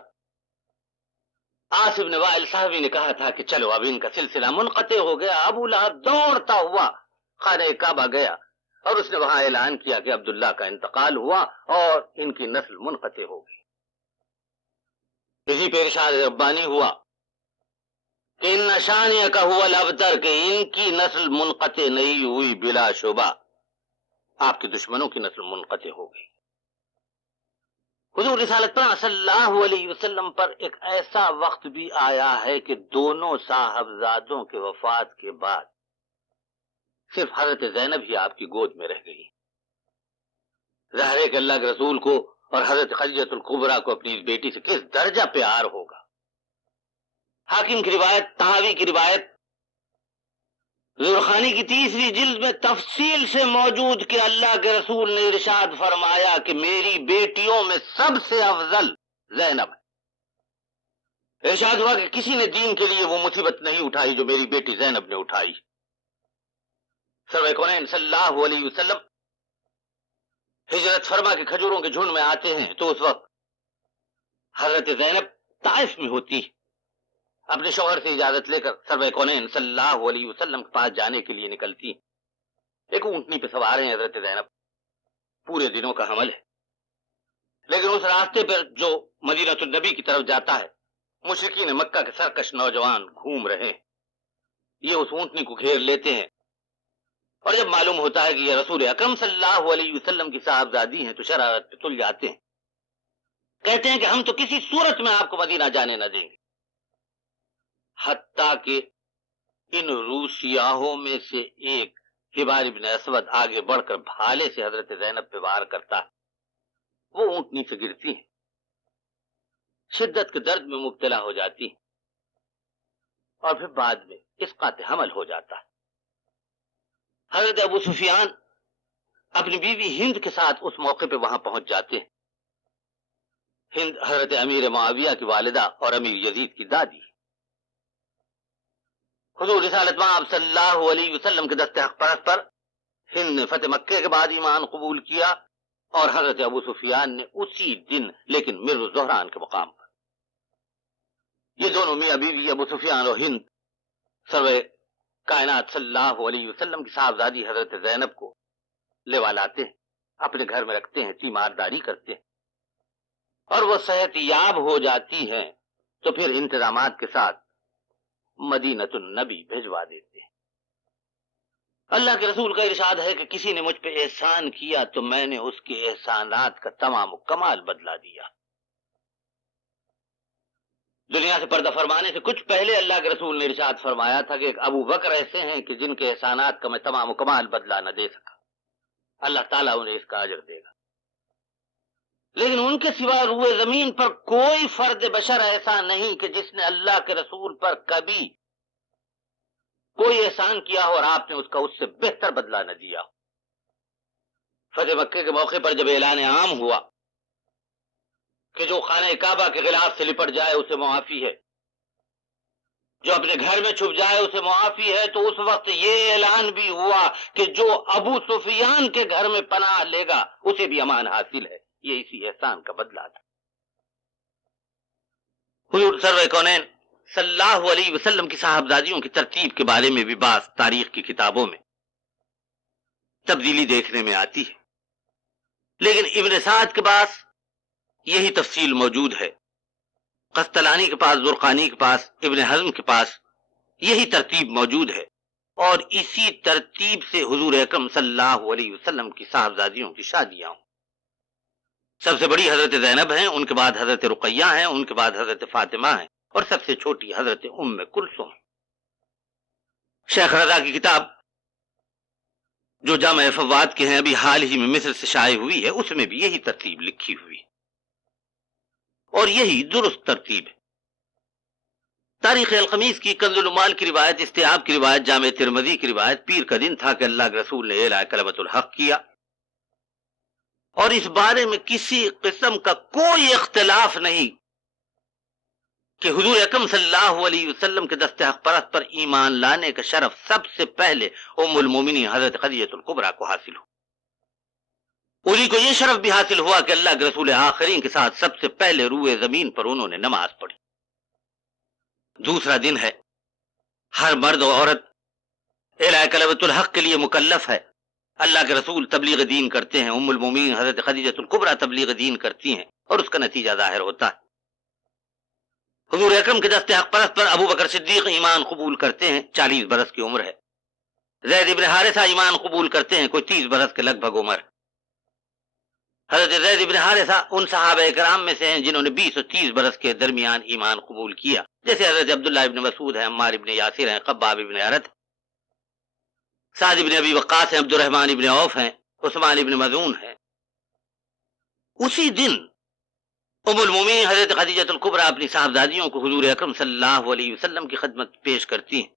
عاص بن وائل صاحبی نے کہا تھا کہ چلو اب ان کا سلسلہ منقطع ہو گیا۔ ابو لہب دوڑتا ہوا خانہ کعبہ گیا اور اس نے وہاں اعلان کیا کہ عبداللہ کا انتقال ہوا اور ان کی نسل منقطع ہو گئی۔ اسی پہ ارشاد ربانی ہوا کہ ان شانئک هو الابتر، کہ ان کی نسل منقطع نہیں ہوئی، بلا شبہ آپ کے دشمنوں کی نسل منقطع ہو گئی۔ حضور رسالت پاک صلی اللہ علیہ وسلم پر ایک ایسا وقت بھی آیا ہے کہ دونوں صاحبزادوں کے وفات کے بعد صرف حضرت زینب ہی آپ کی گود میں رہ گئی۔ ظاہر ہے کہ اللہ کے رسول کو اور حضرت خدیجہ الکبریٰ کو اپنی بیٹی سے کس درجہ پیار ہوگا۔ حاکم کی روایت، طحاوی کی روایت، زرخانی کی 3 جلد میں تفصیل سے موجود کہ اللہ کے رسول نے ارشاد فرمایا کہ میری بیٹیوں میں سب سے افضل زینب ہے۔ ارشاد ہوا کہ کسی نے دین کے لیے وہ مصیبت نہیں اٹھائی جو میری بیٹی زینب نے اٹھائی۔ سرور کونین صلی اللہ علیہ وسلم ہجرت فرما کے کھجوروں کے جھنڈ میں آتے ہیں تو اس وقت حضرت زینب طائف میں ہوتی، اپنے شوہر سے اجازت لے کر سرور کونین صلی اللہ علیہ وسلم کے پاس جانے کے لیے نکلتی۔ ایک اونٹنی پہ سوار ہیں حضرت زینب، پورے دنوں کا حمل ہے، لیکن اس راستے پر جو مدینہ النبی کی طرف جاتا ہے مشرکین مکہ کے سرکش نوجوان گھوم رہے ہیں۔ یہ اس اونٹنی کو گھیر لیتے ہیں اور جب معلوم ہوتا ہے کہ یہ رسول اکرم صلی اللہ علیہ وسلم کی صاحبزادی ہیں تو شرارت پہ تل جاتے ہیں، کہتے ہیں کہ ہم تو کسی صورت میں آپ کو مدینہ جانے نہ دیں گے۔ حتیٰ کہ ان روسیاہوں میں سے ایک حبار بن اسود آگے بڑھ کر بھالے سے حضرت زینب پہ وار کرتا ہے، وہ اونٹنی سے گرتی ہیں، شدت کے درد میں مبتلا ہو جاتی ہیں اور پھر بعد میں اسقاط حمل ہو جاتا ہے۔ حضرت ابو سفیان اپنی بیوی ہند کے ساتھ اس موقع پہ وہاں پہنچ جاتے ہیں۔ ہند حضرت امیر معاویہ کی والدہ اور امیر یزید کی دادی۔ حضور رسالت مآب صلی اللہ علیہ وسلم کے دست حق پرست پر ہند نے فتح مکہ کے بعد ایمان قبول کیا اور حضرت ابو سفیان نے اسی دن لیکن مر الزہران کے مقام پر۔ یہ دونوں میاں بیوی ابو سفیان اور ہند سرور کائنات صلی اللہ علیہ وسلم کی صاحبزادی حضرت زینب کو لیوا لاتے ہیں، اپنے گھر میں رکھتے ہیں، تیمارداری کرتے ہیں اور وہ صحت یاب ہو جاتی ہیں تو پھر انتظامات کے ساتھ مدینہ النبی بھجوا دیتے ہیں۔ اللہ کے رسول کا ارشاد ہے کہ کسی نے مجھ پہ احسان کیا تو میں نے اس کے احسانات کا تمام و کمال بدلا دیا۔ دنیا سے پردہ فرمانے سے کچھ پہلے اللہ کے رسول نے ارشاد فرمایا تھا کہ ایک ابو بکر ایسے ہیں کہ جن کے احسانات کا میں تمام و کمال بدلا نہ دے سکا، اللہ تعالیٰ انہیں اس کا اجر دے گا۔ لیکن ان کے سوا روئے زمین پر کوئی فرد بشر ایسا نہیں کہ جس نے اللہ کے رسول پر کبھی کوئی احسان کیا ہو اور آپ نے اس کا اس سے بہتر بدلہ نہ دیا ہو۔ فتح مکہ کے موقع پر جب اعلان عام ہوا کہ جو خانہ کعبہ کے غلاف سے لپٹ جائے اسے معافی ہے، جو اپنے گھر میں چھپ جائے اسے معافی ہے، تو اس وقت یہ اعلان بھی ہوا کہ جو ابو سفیان کے گھر میں پناہ لے گا اسے بھی امان حاصل ہے۔ یہ اسی احسان کا بدلہ تھا۔ حضور سرور کونین صلی اللہ علیہ وسلم کی صاحبزادیوں کی ترتیب کے بارے میں بھی بعض تاریخ کی کتابوں میں تبدیلی دیکھنے میں آتی ہے، لیکن ابن سعد کے پاس یہی تفصیل موجود ہے، قسطلانی کے پاس، زرقانی کے پاس، ابن حزم کے پاس یہی ترتیب موجود ہے، اور اسی ترتیب سے حضور اکرم صلی اللہ علیہ وسلم کی صاحبزادیوں کی شادیاں ہوں۔ سب سے بڑی حضرت زینب ہیں، ان کے بعد حضرت رقیہ ہیں، ان کے بعد حضرت فاطمہ ہیں، اور سب سے چھوٹی حضرت ام کلثوم۔ شیخ رضا کی کتاب جو جامع فواد کے ہیں، ابھی حال ہی میں مصر سے شائع ہوئی ہے، اس میں بھی یہی ترتیب لکھی ہوئی اور یہی درست ترتیب ہے۔ تاریخ الخمیس کی، کنز العمال کی روایت، استیاب کی روایت، جامع ترمذی کی روایت، پیر کا دن تھا کہ اللہ کے رسول نے اعلان کلمۃ الحق کیا، اور اس بارے میں کسی قسم کا کوئی اختلاف نہیں کہ حضور اکرم صلی اللہ علیہ وسلم کے دست حق پرست پر ایمان لانے کا شرف سب سے پہلے ام المومنین حضرت خدیجہ الکبریٰ کو حاصل ہو۔ انہیں کو یہ شرف بھی حاصل ہوا کہ اللہ کے رسول آخرین کے ساتھ سب سے پہلے روئے زمین پر انہوں نے نماز پڑھی۔ دوسرا دن ہے، ہر مرد و عورت اعلاء کلمۃ الحق کے لیے مکلف ہے۔ اللہ کے رسول تبلیغ دین کرتے ہیں، ام المومنین حضرت خدیجہ الکبریٰ تبلیغ دین کرتی ہیں، اور اس کا نتیجہ ظاہر ہوتا ہے۔ حضور اکرم کے دست حق پرست پر ابو بکر صدیق ایمان قبول کرتے ہیں، 40 برس کی عمر ہے۔ زید ابن حارثہ ایمان قبول کرتے ہیں، کوئی 30 برس کے لگ بھگ عمر۔ حضرت زید ابن حارثہ ان صحابہ کرام میں سے ہیں جنہوں نے 20 اور 30 برس کے درمیان ایمان قبول کیا، جیسے حضرت عبداللہ ابن مسعود ہیں، عمار ابن یاسر ہیں، خباب ابن ارت، سعد ابن ابی وقاص ہیں، عبد الرحمن ابن عوف ہیں، عثمان ابن مظعون ہیں۔ اسی دن ام المومنین حضرت خدیجہ الکبریٰ اپنی صاحبزادیوں کو حضور اکرم صلی اللہ علیہ وسلم کی خدمت پیش کرتی ہیں۔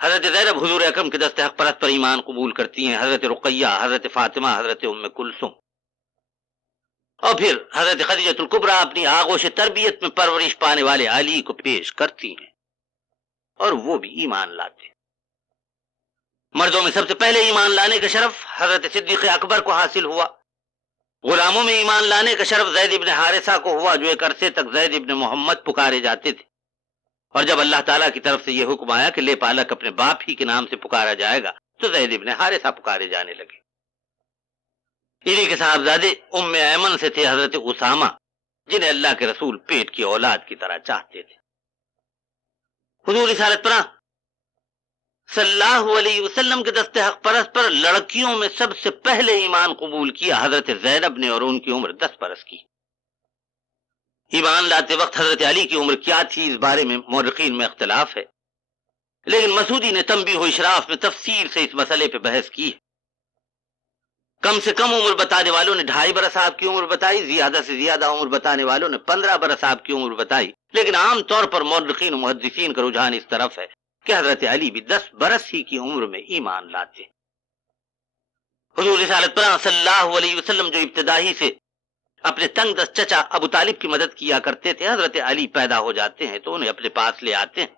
حضرت زینب حضور اکرم کے دست حق پرست پر ایمان قبول کرتی ہیں، حضرت رقیہ، حضرت فاطمہ، حضرت ام کلثوم، اور پھر حضرت خدیجہ الکبریٰ اپنی آغوش تربیت میں پرورش پانے والے علی کو پیش کرتی ہیں، اور وہ بھی ایمان لاتے ہیں۔ مردوں میں سب سے پہلے ایمان لانے کا شرف حضرت صدیق اکبر کو حاصل ہوا۔ غلاموں میں ایمان لانے کا شرف زید ابن حارثہ کو ہوا، جو ایک عرصے تک زید ابن محمد پکارے جاتے تھے، اور جب اللہ تعالیٰ کی طرف سے یہ حکم آیا کہ لے پالک اپنے باپ ہی کے نام سے پکارا جائے گا تو زید ابن حارثہ پکارے جانے لگے۔ انہی کے صاحبزادے ام ایمن سے تھے حضرت اسامہ، جنہیں اللہ کے رسول پیٹ کی اولاد کی طرح چاہتے تھے۔ حضور رسالت پناہ صلی اللہ علیہ وسلم کے دست حق پرست پر لڑکیوں میں سب سے پہلے ایمان قبول کیا حضرت زینب نے، اور ان کی عمر 10 برس کی۔ ایمان لاتے وقت حضرت علی کی عمر کیا تھی، اس بارے میں مورخین میں اختلاف ہے، لیکن مسعودی نے تنبیہ و اشراف میں تفصیل سے اس مسئلے پہ بحث کی ہے۔ کم سے کم عمر بتانے والوں نے 2.5 برس آپ کی عمر بتائی، زیادہ سے زیادہ عمر بتانے والوں نے 15 برس آپ کی عمر بتائی، لیکن عام طور پر مورخین و محدثین کا رجحان اس طرف ہے کہ حضرت علی بھی 10 برس ہی کی عمر میں ایمان لاتے۔ حضور رسالت پناہ صلی اللہ علیہ وسلم جو ابتدائی سے اپنے تنگ دست چچا ابو طالب کی مدد کیا کرتے تھے، حضرت علی پیدا ہو جاتے ہیں تو انہیں اپنے پاس لے آتے ہیں۔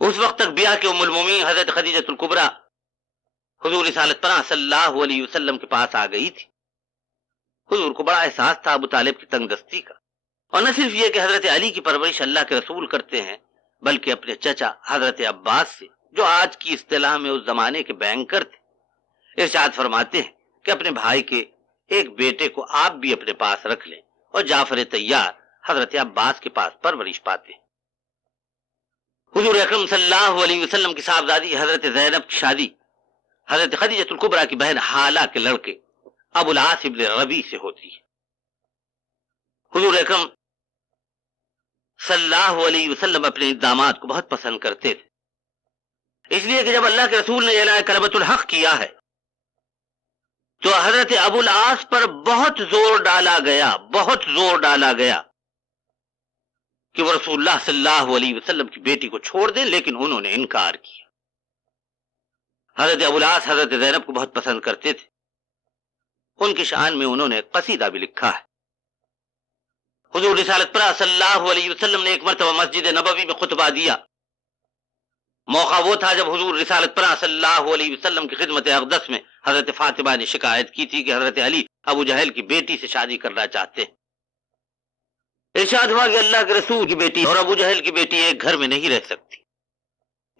اس وقت تک بیاہ کے ام المومنین حضرت خدیجہ الکبریٰ حضور رسالت پناہ صلی اللہ علیہ وسلم کے پاس آ گئی تھی۔ حضور کو بڑا احساس تھا ابو طالب کی تنگ دستی کا، اور نہ صرف یہ کہ حضرت علی کی پرورش اللہ کے رسول کرتے ہیں، بلکہ اپنے چچا حضرت عباس سے، جو آج کی اصطلاح میں اس زمانے کے بینکر تھے، ارشاد فرماتے ہیں کہ اپنے بھائی کے ایک بیٹے کو آپ بھی اپنے پاس رکھ لیں، اور جعفر طیار حضرت عباس کے پاس پرورش پاتے ہیں۔ حضور اکرم صلی اللہ علیہ وسلم کی صاحبزادی حضرت زینب کی شادی حضرت خدیجہ الکبریٰ کی بہن حالہ کے لڑکے ابو العاص ابن ربیع سے ہوتی ہے۔ حضور اکرم صلی اللہ علیہ وسلم اپنے داماد کو بہت پسند کرتے تھے، اس لیے کہ جب اللہ کے رسول نے اعلان کلمۃ الحق کیا ہے تو حضرت ابو العاص پر بہت زور ڈالا گیا کہ وہ رسول اللہ صلی اللہ علیہ وسلم کی بیٹی کو چھوڑ دیں، لیکن انہوں نے انکار کیا۔ حضرت ابو العاص حضرت زینب کو بہت پسند کرتے تھے، ان کی شان میں انہوں نے ایک قصیدہ بھی لکھا ہے۔ حضور رسالت پناہ صلی اللہ علیہ وسلم نے ایک مرتبہ مسجد نبوی میں خطبہ دیا۔ موقع وہ تھا جب حضور رسالت پناہ صلی اللہ علیہ وسلم کی خدمت اقدس میں حضرت فاطمہ نے شکایت کی تھی کہ حضرت علی ابو جہل کی بیٹی سے شادی کرنا چاہتے ہیں۔ ارشاد ہوا کہ اللہ کے رسول کی بیٹی اور ابو جہل کی بیٹی ایک گھر میں نہیں رہ سکتی۔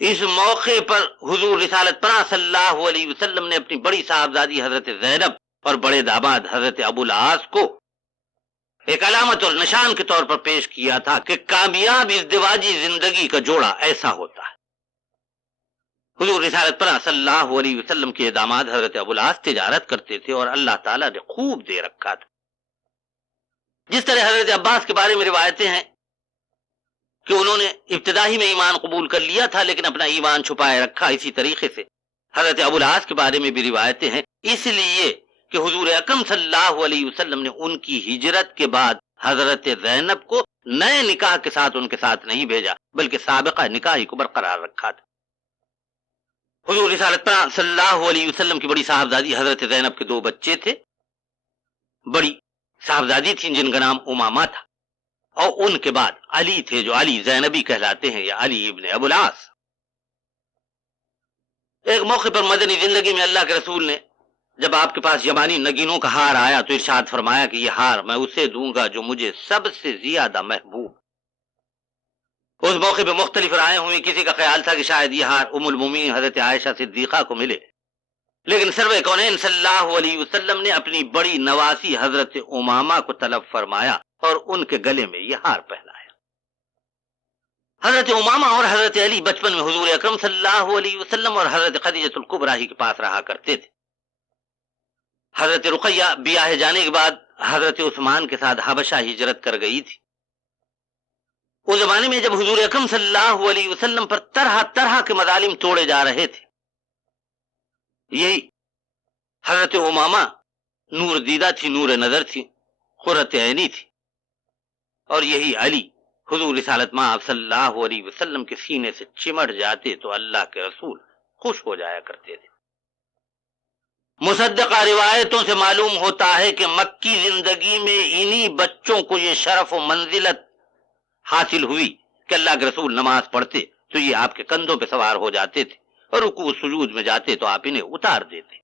اس موقع پر حضور رسالت پناہ صلی اللہ علیہ وسلم نے اپنی بڑی صاحبزادی حضرت زینب اور بڑے داماد حضرت ابو العاص کو ایک علامت اور نشان کے طور پر پیش کیا تھا کہ کامیاب ازدواجی زندگی کا جوڑا ایسا ہوتا ہے۔ حضور رسالت پناہ صلی اللہ علیہ وسلم کے داماد حضرت ابو العاص تجارت کرتے تھے، اور اللہ تعالیٰ نے خوب دے رکھا تھا۔ جس طرح حضرت عباس کے بارے میں روایتیں ہیں کہ انہوں نے ابتدائی میں ایمان قبول کر لیا تھا لیکن اپنا ایمان چھپائے رکھا، اسی طریقے سے حضرت ابو العاص کے بارے میں بھی روایتیں ہیں، اس لیے کہ حضور اکرم صلی اللہ علیہ وسلم نے ان کی ہجرت کے بعد حضرت زینب کو نئے نکاح کے ساتھ ان کے ساتھ نہیں بھیجا، بلکہ سابقہ نکاح کو برقرار رکھا تھا۔ حضور رسالت پناہ صلی اللہ علیہ وسلم کی بڑی صاحبزادی حضرت زینب کے 2 بچے تھے۔ بڑی صاحبزادی تھیں جن کا نام امامہ تھا، اور ان کے بعد علی تھے جو علی زینبی کہلاتے ہیں یا علی ابن ابو العاص۔ ایک موقع پر مدنی زندگی میں اللہ کے رسول نے جب آپ کے پاس یمانی نگینوں کا ہار آیا تو ارشاد فرمایا کہ یہ ہار میں اسے دوں گا جو مجھے سب سے زیادہ محبوب۔ اس موقع پہ مختلف رائے ہوئی، کسی کا خیال تھا کہ شاید یہ ہار ام المومنین حضرت عائشہ صدیقہ کو ملے، لیکن سرور کونین صلی اللہ علیہ وسلم نے اپنی بڑی نواسی حضرت امامہ کو طلب فرمایا اور ان کے گلے میں یہ ہار پہنایا۔ حضرت امامہ اور حضرت علی بچپن میں حضور اکرم صلی اللہ علیہ وسلم اور حضرت خدیجہ الکبریٰ ہی کے پاس رہا کرتے تھے۔ حضرت رقیہ بیاہ جانے کے بعد حضرت عثمان کے ساتھ حبشہ ہجرت کر گئی تھی۔ اس زمانے میں جب حضور اکرم صلی اللہ علیہ وسلم پر طرح طرح کے مظالم توڑے جا رہے تھے، یہی حضرت امامہ نور دیدہ تھی، نور نظر تھی، قرۃ عینی تھی، اور یہی علی حضور رسالت مآب صلی اللہ علیہ وسلم کے سینے سے چمٹ جاتے تو اللہ کے رسول خوش ہو جایا کرتے تھے۔ مصدقہ روایتوں سے معلوم ہوتا ہے کہ مکی زندگی میں انہی بچوں کو یہ شرف و منزلت حاصل ہوئی کہ اللہ کے رسول نماز پڑھتے تو یہ آپ کے کندھوں پہ سوار ہو جاتے تھے، اور رکوع سجود میں جاتے تو آپ انہیں اتار دیتے۔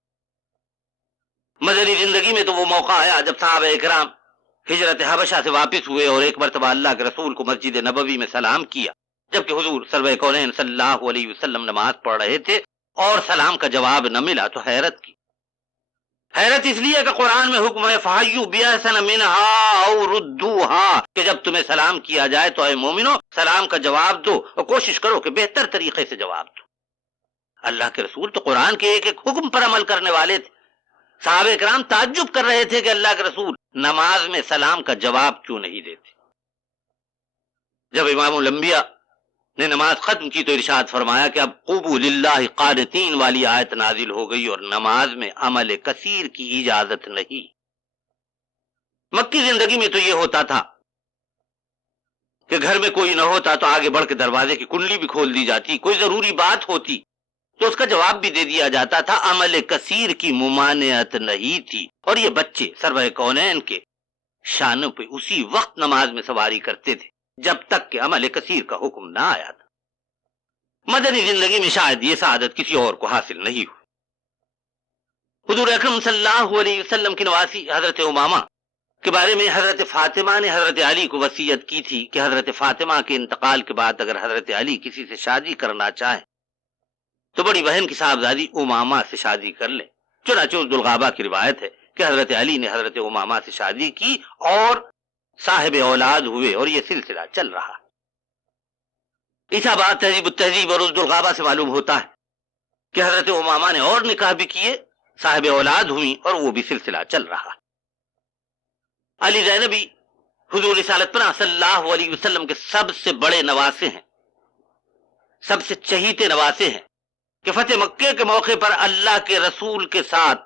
مدنی زندگی میں تو وہ موقع آیا جب صحابہ اکرام ہجرت حبشہ سے واپس ہوئے اور ایک مرتبہ اللہ کے رسول کو مسجد نبوی میں سلام کیا، جبکہ حضور سرور کونین صلی اللہ علیہ وسلم نماز پڑھ رہے تھے اور سلام کا جواب نہ ملا تو حیرت کی۔ حیرت اس لیے کہ قرآن میں حکم ہے فَحَيُّوا بِأَحْسَنَ مِنْهَا أَوْ رُدُّوهَا، کہ جب تمہیں سلام کیا جائے تو اے مومنو سلام کا جواب دو اور کوشش کرو کہ بہتر طریقے سے جواب دو۔ اللہ کے رسول تو قرآن کے ایک ایک حکم پر عمل کرنے والے تھے۔ صحابہ کرام تعجب کر رہے تھے کہ اللہ کے رسول نماز میں سلام کا جواب کیوں نہیں دیتے۔ جب امام الانبیاء نے نماز ختم کی تو ارشاد فرمایا کہ اب قوموا للہ قانتین والی آیت نازل ہو گئی اور نماز میں عمل کثیر کی اجازت نہیں۔ مکی زندگی میں تو یہ ہوتا تھا کہ گھر میں کوئی نہ ہوتا تو آگے بڑھ کے دروازے کی کنڈلی بھی کھول دی جاتی، کوئی ضروری بات ہوتی تو اس کا جواب بھی دے دیا جاتا تھا، عمل کثیر کی ممانعت نہیں تھی، اور یہ بچے سرور کونین کے شانوں پہ اسی وقت نماز میں سواری کرتے تھے جب تک کہ عمل کثیر کا حکم نہ آیا تھا۔ مدنی زندگی میں شاید یہ سعادت کسی اور کو حاصل نہیں ہوئی۔ حضور اکرم صلی اللہ علیہ وسلم کی نواسی حضرت امامہ کے بارے میں حضرت فاطمہ نے حضرت علی کو وصیت کی تھی کہ حضرت فاطمہ کے انتقال کے بعد اگر حضرت علی کسی سے شادی کرنا چاہیں تو بڑی بہن کی صاحبزادی امامہ سے شادی کر لیں۔ چنانچہ عبدالغابہ کی روایت ہے کہ حضرت علی نے حضرت امامہ سے شادی کی اور صاحب اولاد ہوئے، اور یہ سلسلہ چل رہا۔ بات تہذیب التہذیب اور عبدالغابہ سے معلوم ہوتا ہے کہ حضرت امامہ نے اور نکاح بھی کیے، صاحب اولاد ہوئی، اور وہ بھی سلسلہ چل رہا۔ علی زینبی حضور رسالت پناہ صلی اللہ علیہ وسلم کے سب سے بڑے نواسے ہیں، سب سے چہیتے نواسے ہیں کہ فتح مکے کے موقع پر اللہ کے رسول کے ساتھ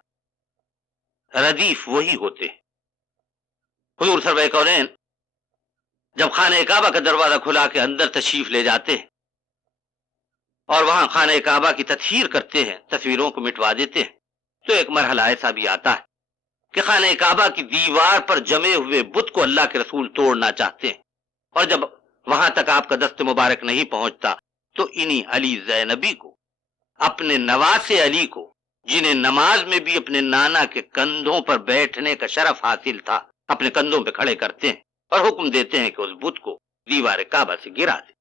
ردیف وہی ہوتے ہیں۔ حضور سرور کونین جب خانہ کعبہ کا دروازہ کھلا کے اندر تشریف لے جاتے ہیں اور وہاں خانہ کعبہ کی تطہیر کرتے ہیں، تصویروں کو مٹوا دیتے ہیں، تو ایک مرحلہ ایسا بھی آتا ہے کہ خانہ کعبہ کی دیوار پر جمے ہوئے بت کو اللہ کے رسول توڑنا چاہتے ہیں، اور جب وہاں تک آپ کا دست مبارک نہیں پہنچتا تو انہی علی زینبی کو، اپنے نواسے علی کو، جنہیں نماز میں بھی اپنے نانا کے کندھوں پر بیٹھنے کا شرف حاصل تھا، اپنے کندھوں پہ کھڑے کرتے ہیں اور حکم دیتے ہیں کہ اس بت کو دیوار کعبہ سے گرا دے۔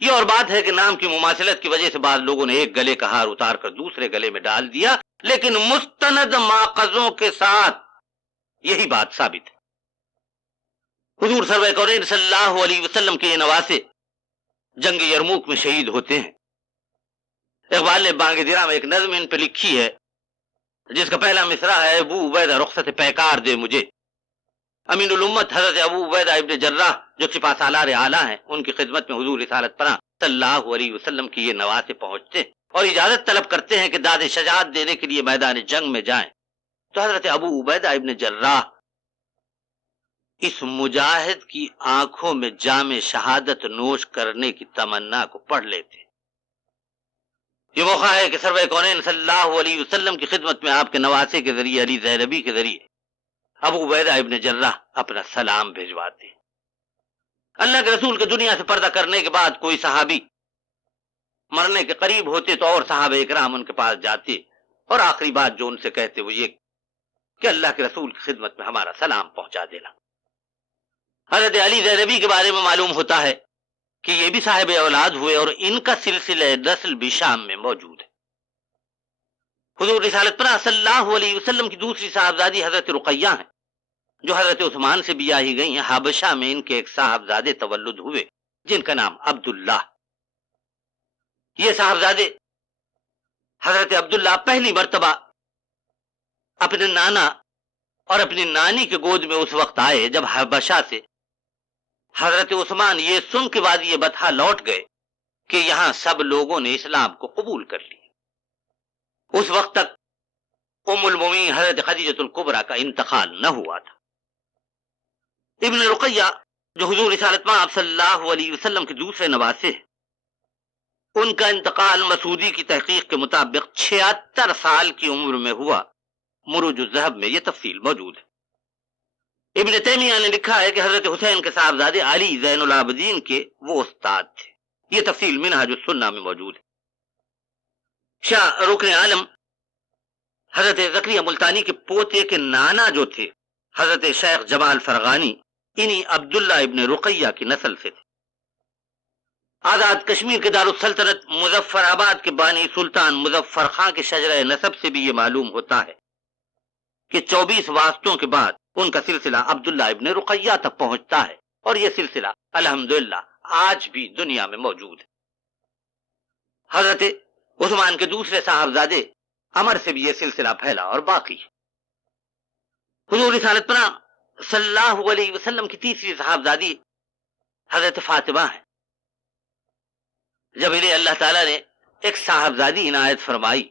یہ اور بات ہے کہ نام کی مماثلت کی وجہ سے بعض لوگوں نے ایک گلے کا ہار اتار کر دوسرے گلے میں ڈال دیا، لیکن مستند ماخذوں کے ساتھ یہی بات ثابت ہے۔ حضور سرور کونین صلی اللہ علیہ وسلم کے یہ نواسے جنگ یرموک میں شہید ہوتے ہیں۔ اقبال نے بانگ درا میں ایک نظم ان پہ لکھی ہے جس کا پہلا مصرع ہے ابو عبیدہ رخصت پیکار دے مجھے۔ امین الامت حضرت ابو عبیدہ ابن جراح جو سپہ سالار اعلیٰ ہیں، ان کی خدمت میں حضور رسالت پناہ صلی اللہ علیہ وسلم کی یہ نواسے پہنچتے ہیں اور اجازت طلب کرتے ہیں کہ داد شجاعت دینے کے لیے میدان جنگ میں جائیں، تو حضرت ابو عبیدہ ابن جراح اس مجاہد کی آنکھوں میں جام شہادت نوش کرنے کی تمنا کو پڑھ لیتے۔ یہ موقع ہے کہ سرور کونین صلی اللہ علیہ وسلم کی خدمت میں آپ کے نواسے کے ذریعے علی زینبی کے ذریعے ابو عبیدہ ابن جراح اپنا سلام بھیجواتے ہیں۔ اللہ کے رسول کے دنیا سے پردہ کرنے کے بعد کوئی صحابی مرنے کے قریب ہوتے تو اور صحابہ اکرام ان کے پاس جاتے اور آخری بات جو ان سے کہتے وہ یہ کہ اللہ کے رسول کی خدمت میں ہمارا سلام پہنچا دینا۔ حضرت علی زینبی کے بارے میں معلوم ہوتا ہے کہ یہ بھی صاحب اولاد ہوئے اور ان کا سلسلہ نسل بھی شام میں موجود ہے۔ حضور رسالت پناہ صلی اللہ علیہ وسلم کی دوسری صاحبزادی حضرت رقیہ ہیں جو حضرت عثمان سے بیاہی گئی ہیں۔ حبشہ میں ان کے ایک صاحبزادے تولد ہوئے جن کا نام عبداللہ۔ یہ صاحبزادے حضرت عبداللہ پہلی مرتبہ اپنے نانا اور اپنی نانی کے گود میں اس وقت آئے جب حبشہ سے حضرت عثمان یہ سن کے وادی بطحہ لوٹ گئے کہ یہاں سب لوگوں نے اسلام کو قبول کر لیا۔ اس وقت تک ام المومنین حضرت خدیجۃ الکبریٰ کا انتقال نہ ہوا تھا۔ ابن رقیہ جو حضور رسالت پاک صلی اللہ علیہ وسلم کے دوسرے نواسے ہیں، ان کا انتقال مسعودی کی تحقیق کے مطابق 76 سال کی عمر میں ہوا۔ مروج الذہب میں یہ تفصیل موجود ہے۔ ابن تیمیہ نے لکھا ہے کہ حضرت حسین کے صاحبزادے علی زین العابدین کے وہ استاد تھے۔ یہ تفصیل منہاج السنہ میں موجود ہے۔ شاہ رکن عالم حضرت زکریا ملتانی کے پوتے کے نانا جو تھے حضرت شیخ جمال فرغانی انہی عبداللہ ابن رقیہ کی نسل سے تھے۔ آزاد کشمیر کے دارالسلطنت مظفر آباد کے بانی سلطان مظفر خان کے شجرہ نسب سے بھی یہ معلوم ہوتا ہے کہ 24 واسطوں کے بعد ان کا سلسلہ عبداللہ ابن رقیہ تک پہنچتا ہے، اور یہ سلسلہ الحمدللہ آج بھی دنیا میں موجود ہے۔ حضرت عثمان کے دوسرے صاحبزادے عمر سے بھی یہ سلسلہ پھیلا اور باقی ہے۔ حضور رسالت پناہ صلی اللہ علیہ وسلم کی تیسری صاحبزادی حضرت فاطمہ ہے۔ جب انہیں اللہ تعالیٰ نے ایک صاحبزادی عنایت فرمائی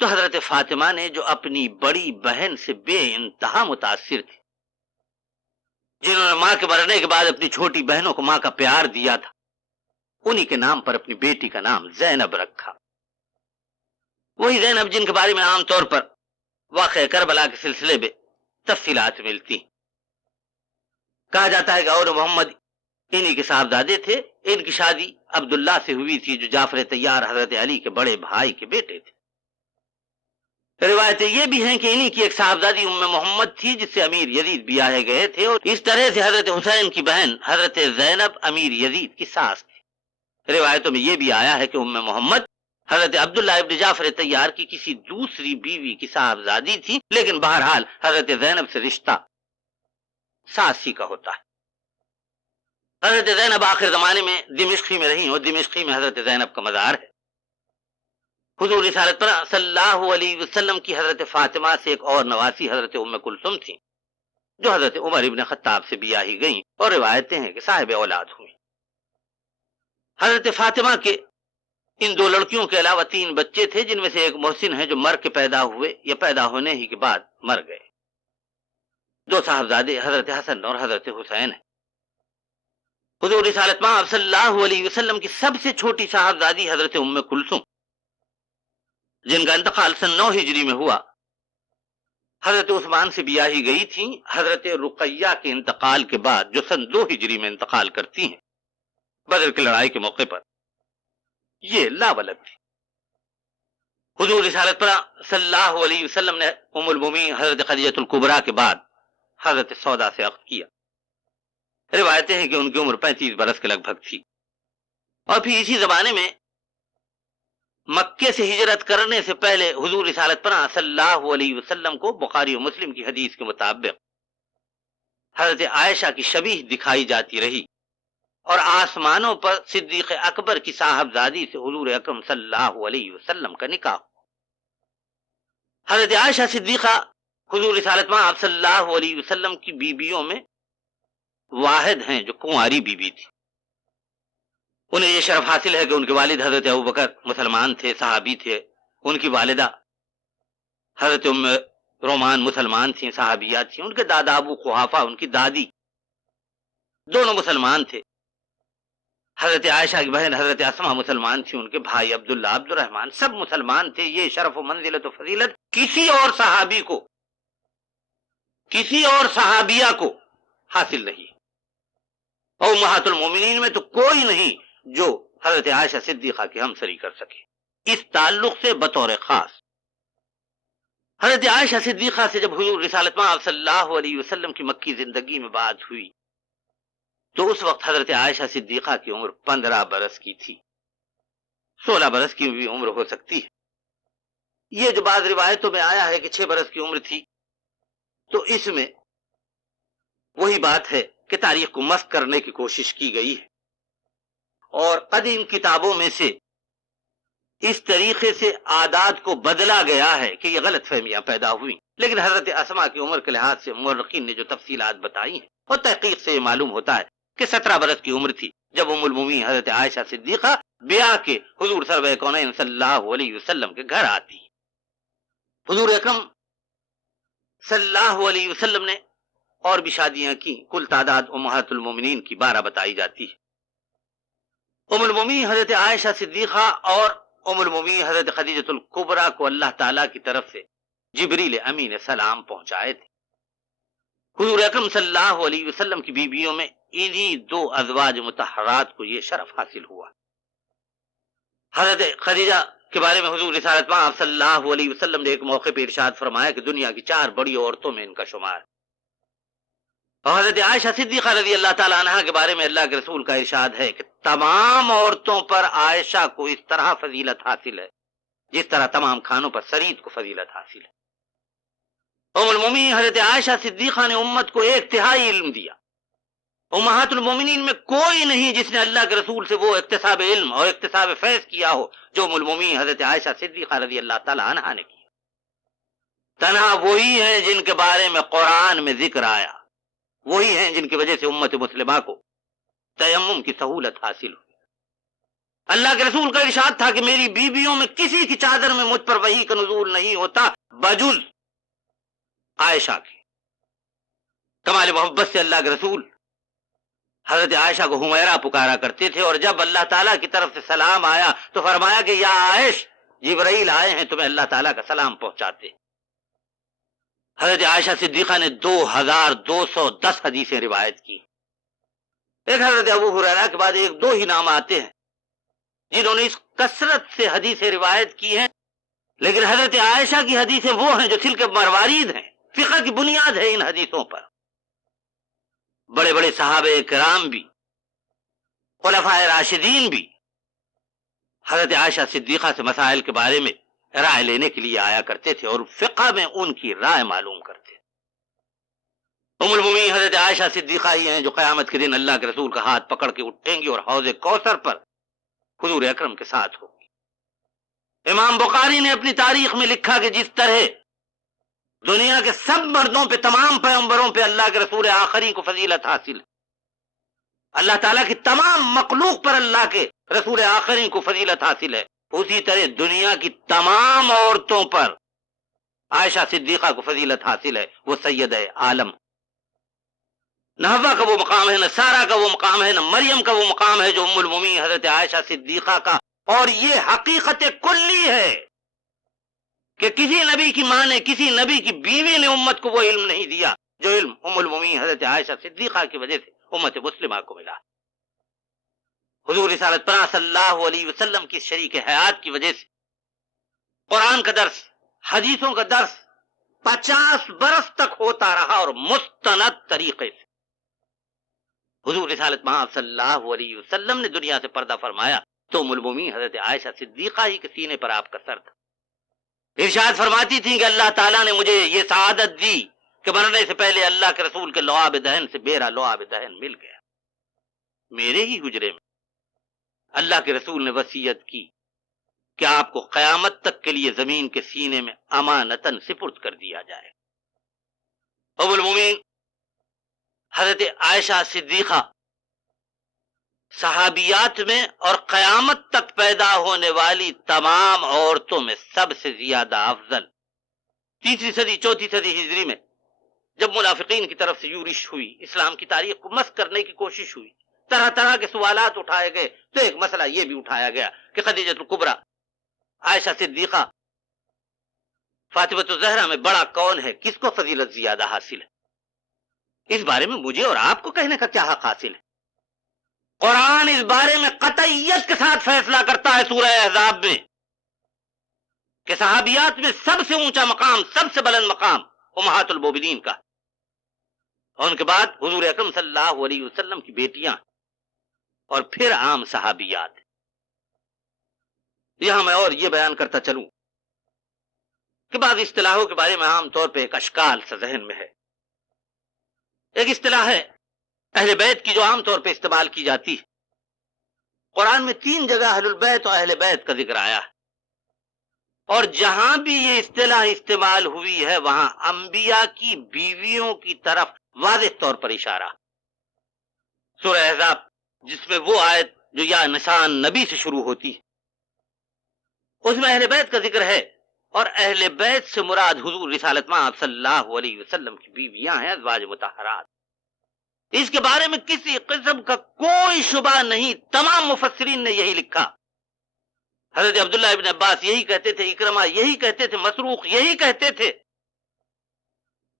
تو حضرت فاطمہ نے جو اپنی بڑی بہن سے بے انتہا متاثر تھی، جنہوں نے ماں کے مرنے کے بعد اپنی چھوٹی بہنوں کو ماں کا پیار دیا تھا، انہی کے نام پر اپنی بیٹی کا نام زینب رکھا۔ وہی زینب جن کے بارے میں عام طور پر واقعہ کربلا کے سلسلے میں تفصیلات ملتی ہیں۔ کہا جاتا ہے کہ اور محمد انہی کے صاحبزادے تھے۔ ان کی شادی عبداللہ سے ہوئی تھی جو جعفر طیار حضرت علی کے بڑے بھائی کے بیٹے تھے۔ روایتیں یہ بھی ہیں کہ انہی کی ایک صاحبزادی ام محمد تھی جس سے امیر یزید بیاہے گئے تھے، اور اس طرح سے حضرت حسین کی بہن حضرت زینب امیر یزید کی ساس تھی۔ روایتوں میں یہ بھی آیا ہے کہ ام محمد حضرت عبداللہ ابن جعفر طیار کی کسی دوسری بیوی کی صاحبزادی تھی، لیکن بہرحال حضرت زینب سے رشتہ ساسی کا ہوتا ہے۔ حضرت زینب آخر زمانے میں دمشقی میں رہی اور دمشقی میں حضرت زینب کا مزار ہے۔ حضور رسالت پناہ صلی اللہ علیہ وسلم کی حضرت فاطمہ سے ایک اور نواسی حضرت ام کلثوم تھیں جو حضرت عمر ابن خطاب سے بیاہی گئیں اور روایتیں ہیں کہ صاحب اولاد ہوئیں۔ حضرت فاطمہ کے ان دو لڑکیوں کے علاوہ 3 بچے تھے، جن میں سے ایک محسن ہے جو مر کے پیدا ہوئے یا پیدا ہونے ہی کے بعد مر گئے۔ 2 صاحبزادے حضرت حسن اور حضرت حسین ہیں۔ حضور رسالت پاک صلی اللہ علیہ وسلم کی سب سے چھوٹی صاحبزادی حضرت ام کلثوم جن کا انتقال سن 9 ہجری میں ہوا، حضرت عثمان سے بیاہی گئی تھیں۔ حضرت رقیہ کے انتقال کے بعد جو سن 2 ہجری میں انتقال کرتی ہیں بدر کی لڑائی کے موقع پر، یہ لاولد تھی۔ حضور رسالت پناہ صلی اللہ علیہ وسلم نے ام المومنین حضرت خدیجۃ الکبریٰ کے بعد حضرت سودا سے عقد کیا۔ روایتیں ہیں کہ ان کی عمر 35 برس کے لگ بھگ تھی، اور پھر اسی زمانے میں مکے سے ہجرت کرنے سے پہلے حضور رسالت پناہ صلی اللہ علیہ وسلم کو بخاری و مسلم کی حدیث کے مطابق حضرت عائشہ کی شبیہ دکھائی جاتی رہی، اور آسمانوں پر صدیق اکبر کی صاحبزادی سے حضور اکرم صلی اللہ علیہ وسلم کا نکاح۔ حضرت عائشہ صدیقہ حضور رسالت پاک صلی اللہ علیہ وسلم کی بیویوں میں واحد ہیں جو کنواری بیوی تھی۔ انہیں یہ شرف حاصل ہے کہ ان کے والد حضرت ابوبکر مسلمان تھے، صحابی تھے، ان کی والدہ حضرت ام رومان مسلمان تھیں، صحابیات تھیں، ان کے دادا ابو قحافہ ان کی دادی دونوں مسلمان تھے، حضرت عائشہ کی بہن حضرت اسماء مسلمان تھی، ان کے بھائی عبداللہ عبد الرحمن سب مسلمان تھے۔ یہ شرف و منزلت و فضیلت کسی اور صحابی کو، کسی اور صحابیہ کو حاصل نہیں۔ اور امہات المومنین میں تو کوئی نہیں جو حضرت عائشہ صدیقہ کی ہمسری کر سکے۔ اس تعلق سے بطور خاص حضرت عائشہ صدیقہ سے جب حضور رسالت مآب صلی اللہ علیہ وسلم کی مکی زندگی میں بات ہوئی تو اس وقت حضرت عائشہ صدیقہ کی عمر 15 برس کی تھی، 16 برس کی بھی عمر ہو سکتی ہے۔ یہ جو بعض روایتوں میں آیا ہے کہ 6 برس کی عمر تھی، تو اس میں وہی بات ہے کہ تاریخ کو مسخ کرنے کی کوشش کی گئی ہے، اور قدیم کتابوں میں سے اس طریقے سے اعداد کو بدلا گیا ہے کہ یہ غلط فہمیاں پیدا ہوئی۔ لیکن حضرت اسما کی عمر کے لحاظ سے مورخین نے جو تفصیلات بتائی ہیں اور تحقیق سے یہ معلوم ہوتا ہے کہ 17 برس کی عمر تھی جب ام المومنین حضرت عائشہ صدیقہ بیاہ کے حضور سرور کونین صلی اللہ علیہ وسلم کے گھر آتی۔ حضور اکرم صلی اللہ علیہ وسلم نے اور بھی شادیاں کی، کل تعداد امہات المومنین کی 12 بتائی جاتی ہے۔ ام المومنین حضرت عائشہ صدیقہ اور ام المومنین حضرت خدیجۃ الکبریٰ کو اللہ تعالیٰ کی طرف سے جبریل امین سلام پہنچائے تھے۔ حضور اکرم صلی اللہ علیہ وسلم کی بیویوں میں انہی 2 ازواج مطہرات کو یہ شرف حاصل ہوا۔ حضرت خدیجہ کے بارے میں حضور رسالت مآب صلی اللہ علیہ وسلم نے ایک موقع پہ ارشاد فرمایا کہ دنیا کی 4 بڑی عورتوں میں ان کا شمار۔ اور حضرت عائشہ صدیقہ رضی اللہ تعالیٰ عنہا کے بارے میں اللہ کے رسول کا ارشاد ہے کہ تمام عورتوں پر عائشہ کو اس طرح فضیلت حاصل ہے جس طرح تمام کھانوں پر سرید کو فضیلت حاصل ہے۔ ام المومنین حضرت عائشہ صدیقہ نے امت کو 1/3 علم دیا۔ امہات المومنین میں کوئی نہیں جس نے اللہ کے رسول سے وہ اکتساب علم اور اکتساب فیض کیا ہو جو ام المومنین حضرت عائشہ صدیقہ رضی اللہ تعالیٰ عنہا نے کیا۔ تنہا وہی ہیں جن کے بارے میں قرآن میں ذکر آیا، وہی ہیں جن کی وجہ سے امت مسلمہ کو تیمم کی سہولت حاصل ہوئی۔ اللہ کے رسول کا ارشاد تھا کہ میری بیویوں میں کسی کی چادر میں مجھ پر وحی کا نزول نہیں ہوتا بجز عائشہ کی۔ کمال محبت سے اللہ کے رسول حضرت عائشہ کو حمیرہ پکارا کرتے تھے، اور جب اللہ تعالیٰ کی طرف سے سلام آیا تو فرمایا کہ یا عائش، جبرائیل آئے ہیں تمہیں اللہ تعالیٰ کا سلام پہنچاتے۔ حضرت عائشہ صدیقہ نے 2210 حدیثیں روایت کی۔ ایک حضرت ابو ہریرہ کے بعد 1-2 ہی نام آتے ہیں جنہوں نے اس کثرت سے حدیثیں روایت کی ہیں، لیکن حضرت عائشہ کی حدیثیں وہ ہیں جو سلک مروارید ہیں، فقہ کی بنیاد ہے ان حدیثوں پر۔ بڑے بڑے صحابہ کرام بھی، خلفاء راشدین بھی حضرت عائشہ صدیقہ سے مسائل کے بارے میں رائے لینے کے لیے آیا کرتے تھے اور فقہ میں ان کی رائے معلوم کرتے۔ ام المومنین حضرت عائشہ صدیقہ ہی ہیں جو قیامت کے دن اللہ کے رسول کا ہاتھ پکڑ کے اٹھیں گی اور حوض کوثر پر حضور اکرم کے ساتھ ہوگی۔ امام بخاری نے اپنی تاریخ میں لکھا کہ جس طرح دنیا کے سب مردوں پہ، تمام پیغمبروں پہ اللہ کے رسول آخری کو فضیلت حاصل ہے، اللہ تعالیٰ کی تمام مخلوق پر اللہ کے رسول آخری کو فضیلت حاصل ہے، اسی طرح دنیا کی تمام عورتوں پر عائشہ صدیقہ کو فضیلت حاصل ہے، وہ سید عالم۔ نہ حوا کا وہ مقام ہے، نہ سارہ کا وہ مقام ہے، نہ مریم کا وہ مقام ہے جو ام المومنین حضرت عائشہ صدیقہ کا۔ اور یہ حقیقت کلی ہے کہ کسی نبی کی ماں نے، کسی نبی کی بیوی نے امت کو وہ علم نہیں دیا جو علم ام المومنین حضرت عائشہ صدیقہ کی وجہ سے امت مسلمہ کو ملا۔ حضور رسالت پناہ صلی اللہ علیہ وسلم کی شریک حیات کی وجہ سے قرآن کا درس، حدیثوں کا درس 50 برس تک ہوتا رہا اور مستند طریقے سے۔ حضور رسالت پناہ صلی اللہ علیہ وسلم نے دنیا سے پردہ فرمایا تو ام المومنین حضرت عائشہ صدیقہ ہی کے سینے پر آپ کا سر تھا۔ ارشاد فرماتی تھیں کہ اللہ تعالیٰ نے مجھے یہ سعادت دی کہ مرنے سے پہلے اللہ کے رسول کے لعاب دہن سے میرا لعاب دہن مل گیا۔ میرے ہی حجرے میں اللہ کے رسول نے وصیت کی کہ آپ کو قیامت تک کے لیے زمین کے سینے میں امانتاً سپرد کر دیا جائے۔ ام المومنین حضرت عائشہ صدیقہ صحابیات میں اور قیامت تک پیدا ہونے والی تمام عورتوں میں سب سے زیادہ افضل۔ 3 صدی 4 صدی ہجری میں جب منافقین کی طرف سے یورش ہوئی، اسلام کی تاریخ کو مسخ کرنے کی کوشش ہوئی، طرح طرح کے سوالات اٹھائے گئے، تو ایک مسئلہ یہ بھی اٹھایا گیا کہ خدیجۃ الکبریٰ، عائشہ صدیقہ، فاطمۃ الزہرا میں بڑا کون ہے، کس کو فضیلت زیادہ حاصل ہے؟ اس بارے میں مجھے اور آپ کو کہنے کا کیا حق حاصل ہے؟ قرآن اس بارے میں قطعیت کے ساتھ فیصلہ کرتا ہے سورہ احزاب میں کہ صحابیات میں سب سے اونچا مقام، سب سے بلند مقام امہات المومنین کا، اور ان کے بعد حضور اکرم صلی اللہ علیہ وسلم کی بیٹیاں، اور پھر عام صحابیات۔ یہاں میں اور یہ بیان کرتا چلوں کہ بعض اصطلاحوں کے بارے میں عام طور پہ ایک اشکال سا ذہن میں ہے۔ ایک اصطلاح ہے اہل بیت کی جو عام طور پہ استعمال کی جاتی ہے۔ قرآن میں 3 جگہ اہل البیت اور اہل بیت کا ذکر آیا ہے، اور جہاں بھی یہ اصطلاح استعمال ہوئی ہے وہاں انبیاء کی بیویوں کی طرف واضح طور پر اشارہ۔ سورہ احزاب جس میں وہ آیت جو یا نشان نبی سے شروع ہوتی ہے، اس میں اہل بیت کا ذکر ہے، اور اہل بیت سے مراد حضور رسالت مآب صلی اللہ علیہ وسلم کی بیویاں ہیں، ازواج مطہرات۔ اس کے بارے میں کسی قسم کا کوئی شبہ نہیں، تمام مفسرین نے یہی لکھا۔ حضرت عبداللہ ابن عباس یہی کہتے تھے، اکرمہ یہی کہتے تھے، مسروق یہی کہتے تھے،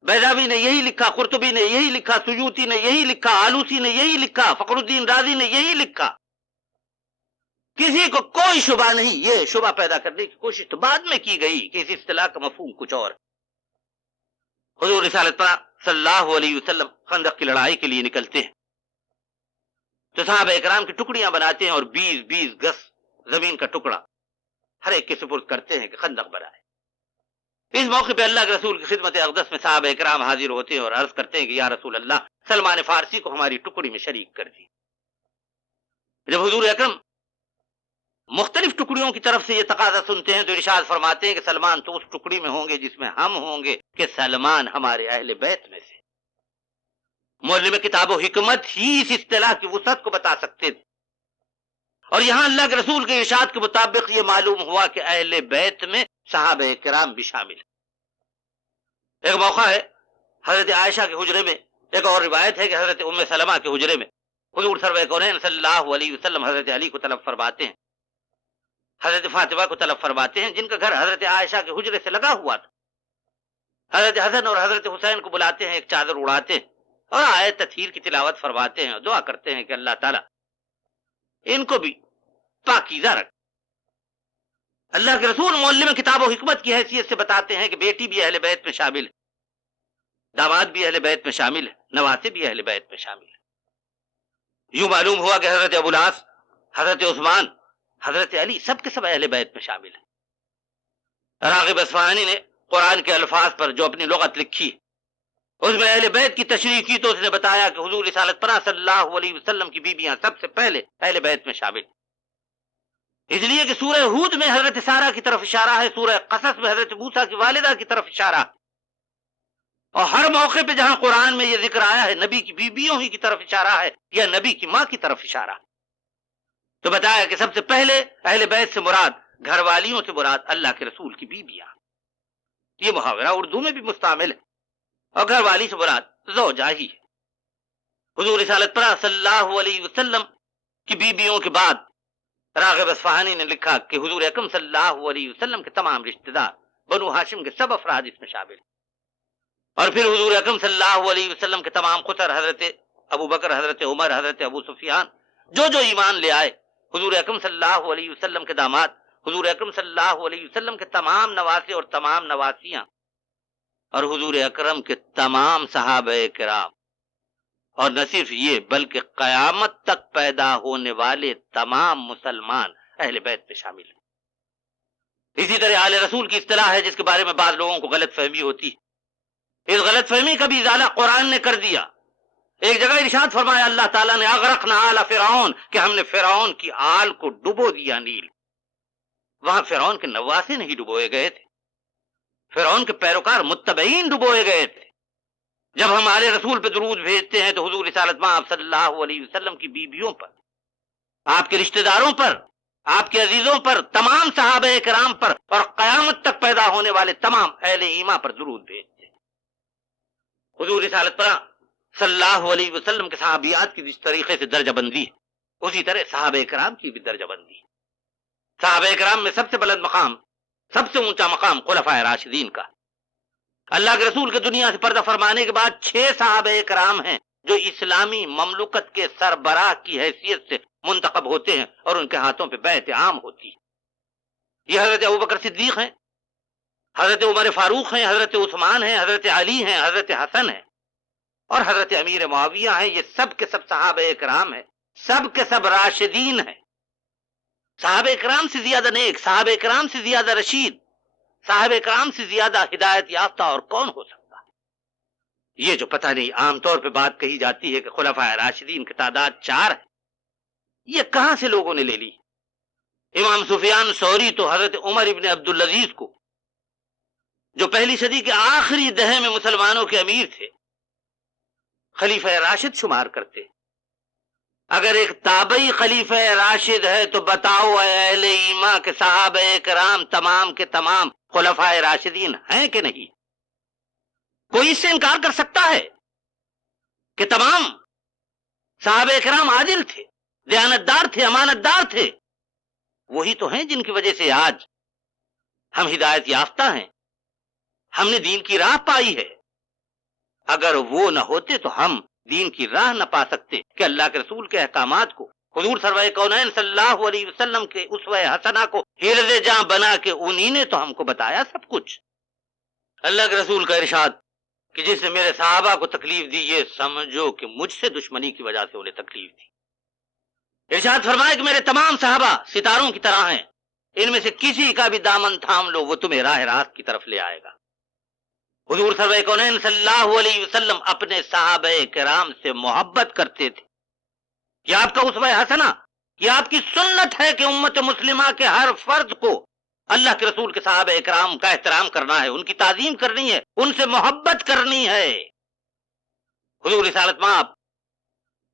بیضاوی نے یہی لکھا، قرطبی نے یہی لکھا، سیوطی نے یہی لکھا، آلوسی نے یہی لکھا، فخر الدین رازی نے یہی لکھا۔ کسی کو کوئی شبہ نہیں۔ یہ شبہ پیدا کرنے کی کوشش تو بعد میں کی گئی کہ اس اصطلاح کا مفہوم کچھ اور۔ حضور رسالت پاک صلی اللہ علیہ وسلم خندق کی لڑائی کے لیے نکلتے ہیں تو صحابہ اکرام کی ٹکڑیاں بناتے ہیں، اور 20 گز زمین کا ٹکڑا ہر ایک کے سپرد کرتے ہیں کہ خندق بنائے۔ اس موقع پہ اللہ کے رسول کی خدمت اقدس میں صحابہ اکرام حاضر ہوتے ہیں اور عرض کرتے ہیں کہ یا رسول اللہ، سلمان فارسی کو ہماری ٹکڑی میں شریک کر دی۔ جب حضور اکرم مختلف ٹکڑیوں کی طرف سے یہ تقاضا سنتے ہیں تو ارشاد فرماتے ہیں کہ سلمان تو اس ٹکڑی میں ہوں گے جس میں ہم ہوں گے، کہ سلمان ہمارے اہل بیت میں سے۔ معلم کتاب و حکمت ہی اس اصطلاح کی وسعت کو بتا سکتے تھے، اور یہاں اللہ کے رسول کے ارشاد کے مطابق یہ معلوم ہوا کہ اہل بیت میں صحابہ کرام بھی شامل ہیں۔ ایک موقع ہے حضرت عائشہ کے حجرے میں، ایک اور روایت ہے کہ حضرت ام سلمہ کے حجرے میں حضور سرور کونین صلی اللہ علیہ وسلم حضرت علی کو طلب فرماتے ہیں، حضرت فاطمہ کو طلب فرماتے ہیں، جن کا گھر حضرت عائشہ کے حجرے سے لگا ہوا تھا۔ حضرت حسن اور حضرت حسین کو بلاتے ہیں، ایک چادر اڑاتے ہیں اور آیت تطہیر کی تلاوت فرماتے ہیں اور دعا کرتے ہیں کہ اللہ تعالیٰ ان کو بھی پاکیزہ رکھ۔ اللہ کے رسول معلم کتاب و حکمت کی حیثیت سے بتاتے ہیں کہ بیٹی بھی اہل بیت میں شامل ہے، داماد بھی اہل بیت میں شامل ہے، نواسے بھی اہل بیت میں شامل ہے۔ یوں معلوم ہوا کہ حضرت ابو العاص، حضرت عثمان، حضرت علی سب کے سب اہل بیت میں شامل ہیں۔ راغب اصفہانی نے قرآن کے الفاظ پر جو اپنی لغت لکھی، اس میں اہل بیت کی تشریح کی تو اس نے بتایا کہ حضور رسالت پناہ صلی اللہ علیہ وسلم کی بیویاں سب سے پہلے اہل بیت میں شامل، اس لیے کہ سورہ ہود میں حضرت سارہ کی طرف اشارہ ہے، سورہ قصص میں حضرت موسیٰ کی والدہ کی طرف اشارہ ہے، اور ہر موقع پہ جہاں قرآن میں یہ ذکر آیا ہے نبی کی بیویوں ہی کی طرف اشارہ ہے یا نبی کی ماں کی طرف اشارہ ہے۔ تو بتایا کہ سب سے پہلے اہل بیت سے مراد، گھر والیوں سے مراد اللہ کے رسول کی بیویاں۔ یہ محاورہ اردو میں بھی مستعمل ہے، اور گھر والی سے مراد زوجہ ہی ہے۔ حضور رسالت پناہ صلی اللہ علیہ وسلم کی بیویوں کے بعد راغب اصفہانی نے لکھا کہ حضور اکرم صلی اللہ علیہ وسلم کے تمام رشتہ دار، بنو ہاشم کے سب افراد اس میں شامل ہیں، اور پھر حضور اکرم صلی اللہ علیہ وسلم کے تمام خطر، حضرت ابو بکر، حضرت عمر، حضرت ابو سفیان، جو ایمان لے آئے، حضور اکرم صلی اللہ علیہ وسلم کے داماد، حضور اکرم صلی اللہ علیہ وسلم کے تمام نواسے اور تمام نواسیاں، اور حضور اکرم کے تمام صحابہ کرام، اور نہ صرف یہ بلکہ قیامت تک پیدا ہونے والے تمام مسلمان اہل بیت میں شامل ہیں۔ اسی طرح آل رسول کی اصطلاح ہے جس کے بارے میں بعض لوگوں کو غلط فہمی ہوتی ہے۔ اس غلط فہمی کا بھی ازالہ قرآن نے کر دیا۔ ایک جگہ ارشاد فرمایا اللہ تعالیٰ نے اغرقنا آل فرعون، کہ ہم نے فرعون کی آل کو ڈبو دیا نیل۔ وہاں فرعون کے نواسے نہیں ڈبوئے گئے تھے، فرعون کے پیروکار متبعین ڈبوئے گئے تھے۔ جب ہم آل رسول پہ درود بھیجتے ہیں تو حضور رسالت مآب صلی اللہ علیہ وسلم کی بیویوں پر، آپ کے رشتہ داروں پر، آپ کے عزیزوں پر، تمام صحابہ کرام پر، اور قیامت تک پیدا ہونے والے تمام اہل ایمان پر درود بھیجتے ہیں۔ حضور رسالت پر صلی اللہ علیہ وسلم کے صحابیات کی جس طریقے سے درجہ بندی ہے، اسی طرح صحابہ کرام کی بھی درجہ بندی ہے۔ صحابہ کرام میں سب سے بلند مقام، سب سے اونچا مقام خلفائے راشدین کا۔ اللہ کے رسول کے دنیا سے پردہ فرمانے کے بعد 6 صحابہ کرام ہیں جو اسلامی مملکت کے سربراہ کی حیثیت سے منتخب ہوتے ہیں اور ان کے ہاتھوں پہ بیعت عام ہوتی ہے۔ یہ حضرت ابوبکر صدیق ہیں، حضرت عمر فاروق ہیں، حضرت عثمان ہیں، حضرت علی ہیں، حضرت حسن ہیں اور حضرت امیر معاویہ ہیں۔ یہ سب کے سب صحابہ اکرام ہیں، سب کے سب راشدین ہیں۔ صحابہ اکرام سے زیادہ نیک، صحابہ اکرام سے زیادہ رشید، صحابہ اکرام سے زیادہ ہدایت یافتہ اور کون ہو سکتا ہے؟ یہ جو پتہ نہیں عام طور پہ بات کہی جاتی ہے کہ خلفائے راشدین کی تعداد 4 ہے، یہ کہاں سے لوگوں نے لے لی؟ امام سفیان ثوری تو حضرت عمر ابن عبدالعزیز کو، جو پہلی صدی کے آخری دہے میں مسلمانوں کے امیر تھے، خلیفہ راشد شمار کرتے۔ اگر ایک تابعی خلیفہ راشد ہے تو بتاؤ اے اہل ایمان کے صحابہ کرام تمام کے تمام خلفائے راشدین ہیں کہ نہیں؟ کوئی اس سے انکار کر سکتا ہے کہ تمام صحابہ کرام عادل تھے، دیانتدار تھے، امانت دار تھے؟ وہی تو ہیں جن کی وجہ سے آج ہم ہدایت یافتہ ہیں، ہم نے دین کی راہ پائی ہے۔ اگر وہ نہ ہوتے تو ہم دین کی راہ نہ پا سکتے کہ اللہ کے رسول کے احکامات کو، حضور سرور کونین صلی اللہ علیہ وسلم کے اسوہ حسنہ کو حرز جاں بنا کے انہی نے تو ہم کو بتایا سب کچھ۔ اللہ کے رسول کا ارشاد کہ جس نے میرے صحابہ کو تکلیف دی، یہ سمجھو کہ مجھ سے دشمنی کی وجہ سے انہیں تکلیف دی۔ ارشاد فرمایا کہ میرے تمام صحابہ ستاروں کی طرح ہیں، ان میں سے کسی کا بھی دامن تھام لو وہ تمہیں راہ راست کی طرف لے آئے گا۔ حضور سرور کونین صلی اللہ علیہ وسلم اپنے صحابہ کرام سے محبت کرتے تھے۔ یہ آپ کا اسوہ حسنہ، یہ آپ کی سنت ہے کہ امت مسلمہ کے ہر فرد کو اللہ کے رسول کے صحابہ کرام کا احترام کرنا ہے، ان کی تعظیم کرنی ہے، ان سے محبت کرنی ہے۔ حضور رسالت مآب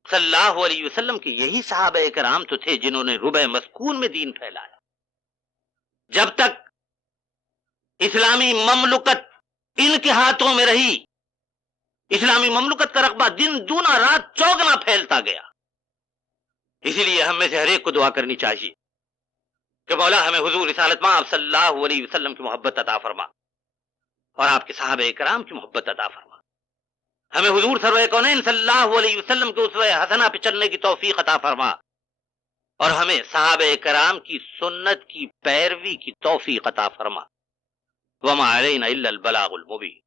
صلی اللہ علیہ وسلم کے یہی صحابہ کرام تو تھے جنہوں نے ربع مسکون میں دین پھیلایا۔ جب تک اسلامی مملکت ان کے ہاتھوں میں رہی، اسلامی مملکت کا رقبہ دن دونا رات چوگنا پھیلتا گیا۔ اسی لیے ہم میں سے ہر ایک کو دعا کرنی چاہیے کہ مولا ہمیں حضور رسالت مآب صلی اللہ علیہ وسلم کی محبت عطا فرما اور آپ کے صحابہ کرام کی محبت عطا فرما۔ ہمیں حضور سرور کونین صلی اللہ علیہ وسلم کے اسوہ حسنہ پہ چلنے کی توفیق عطا فرما اور ہمیں صحابہ کرام کی سنت کی پیروی کی توفیق عطا فرما۔ وما علینا الا البلاغ المبین۔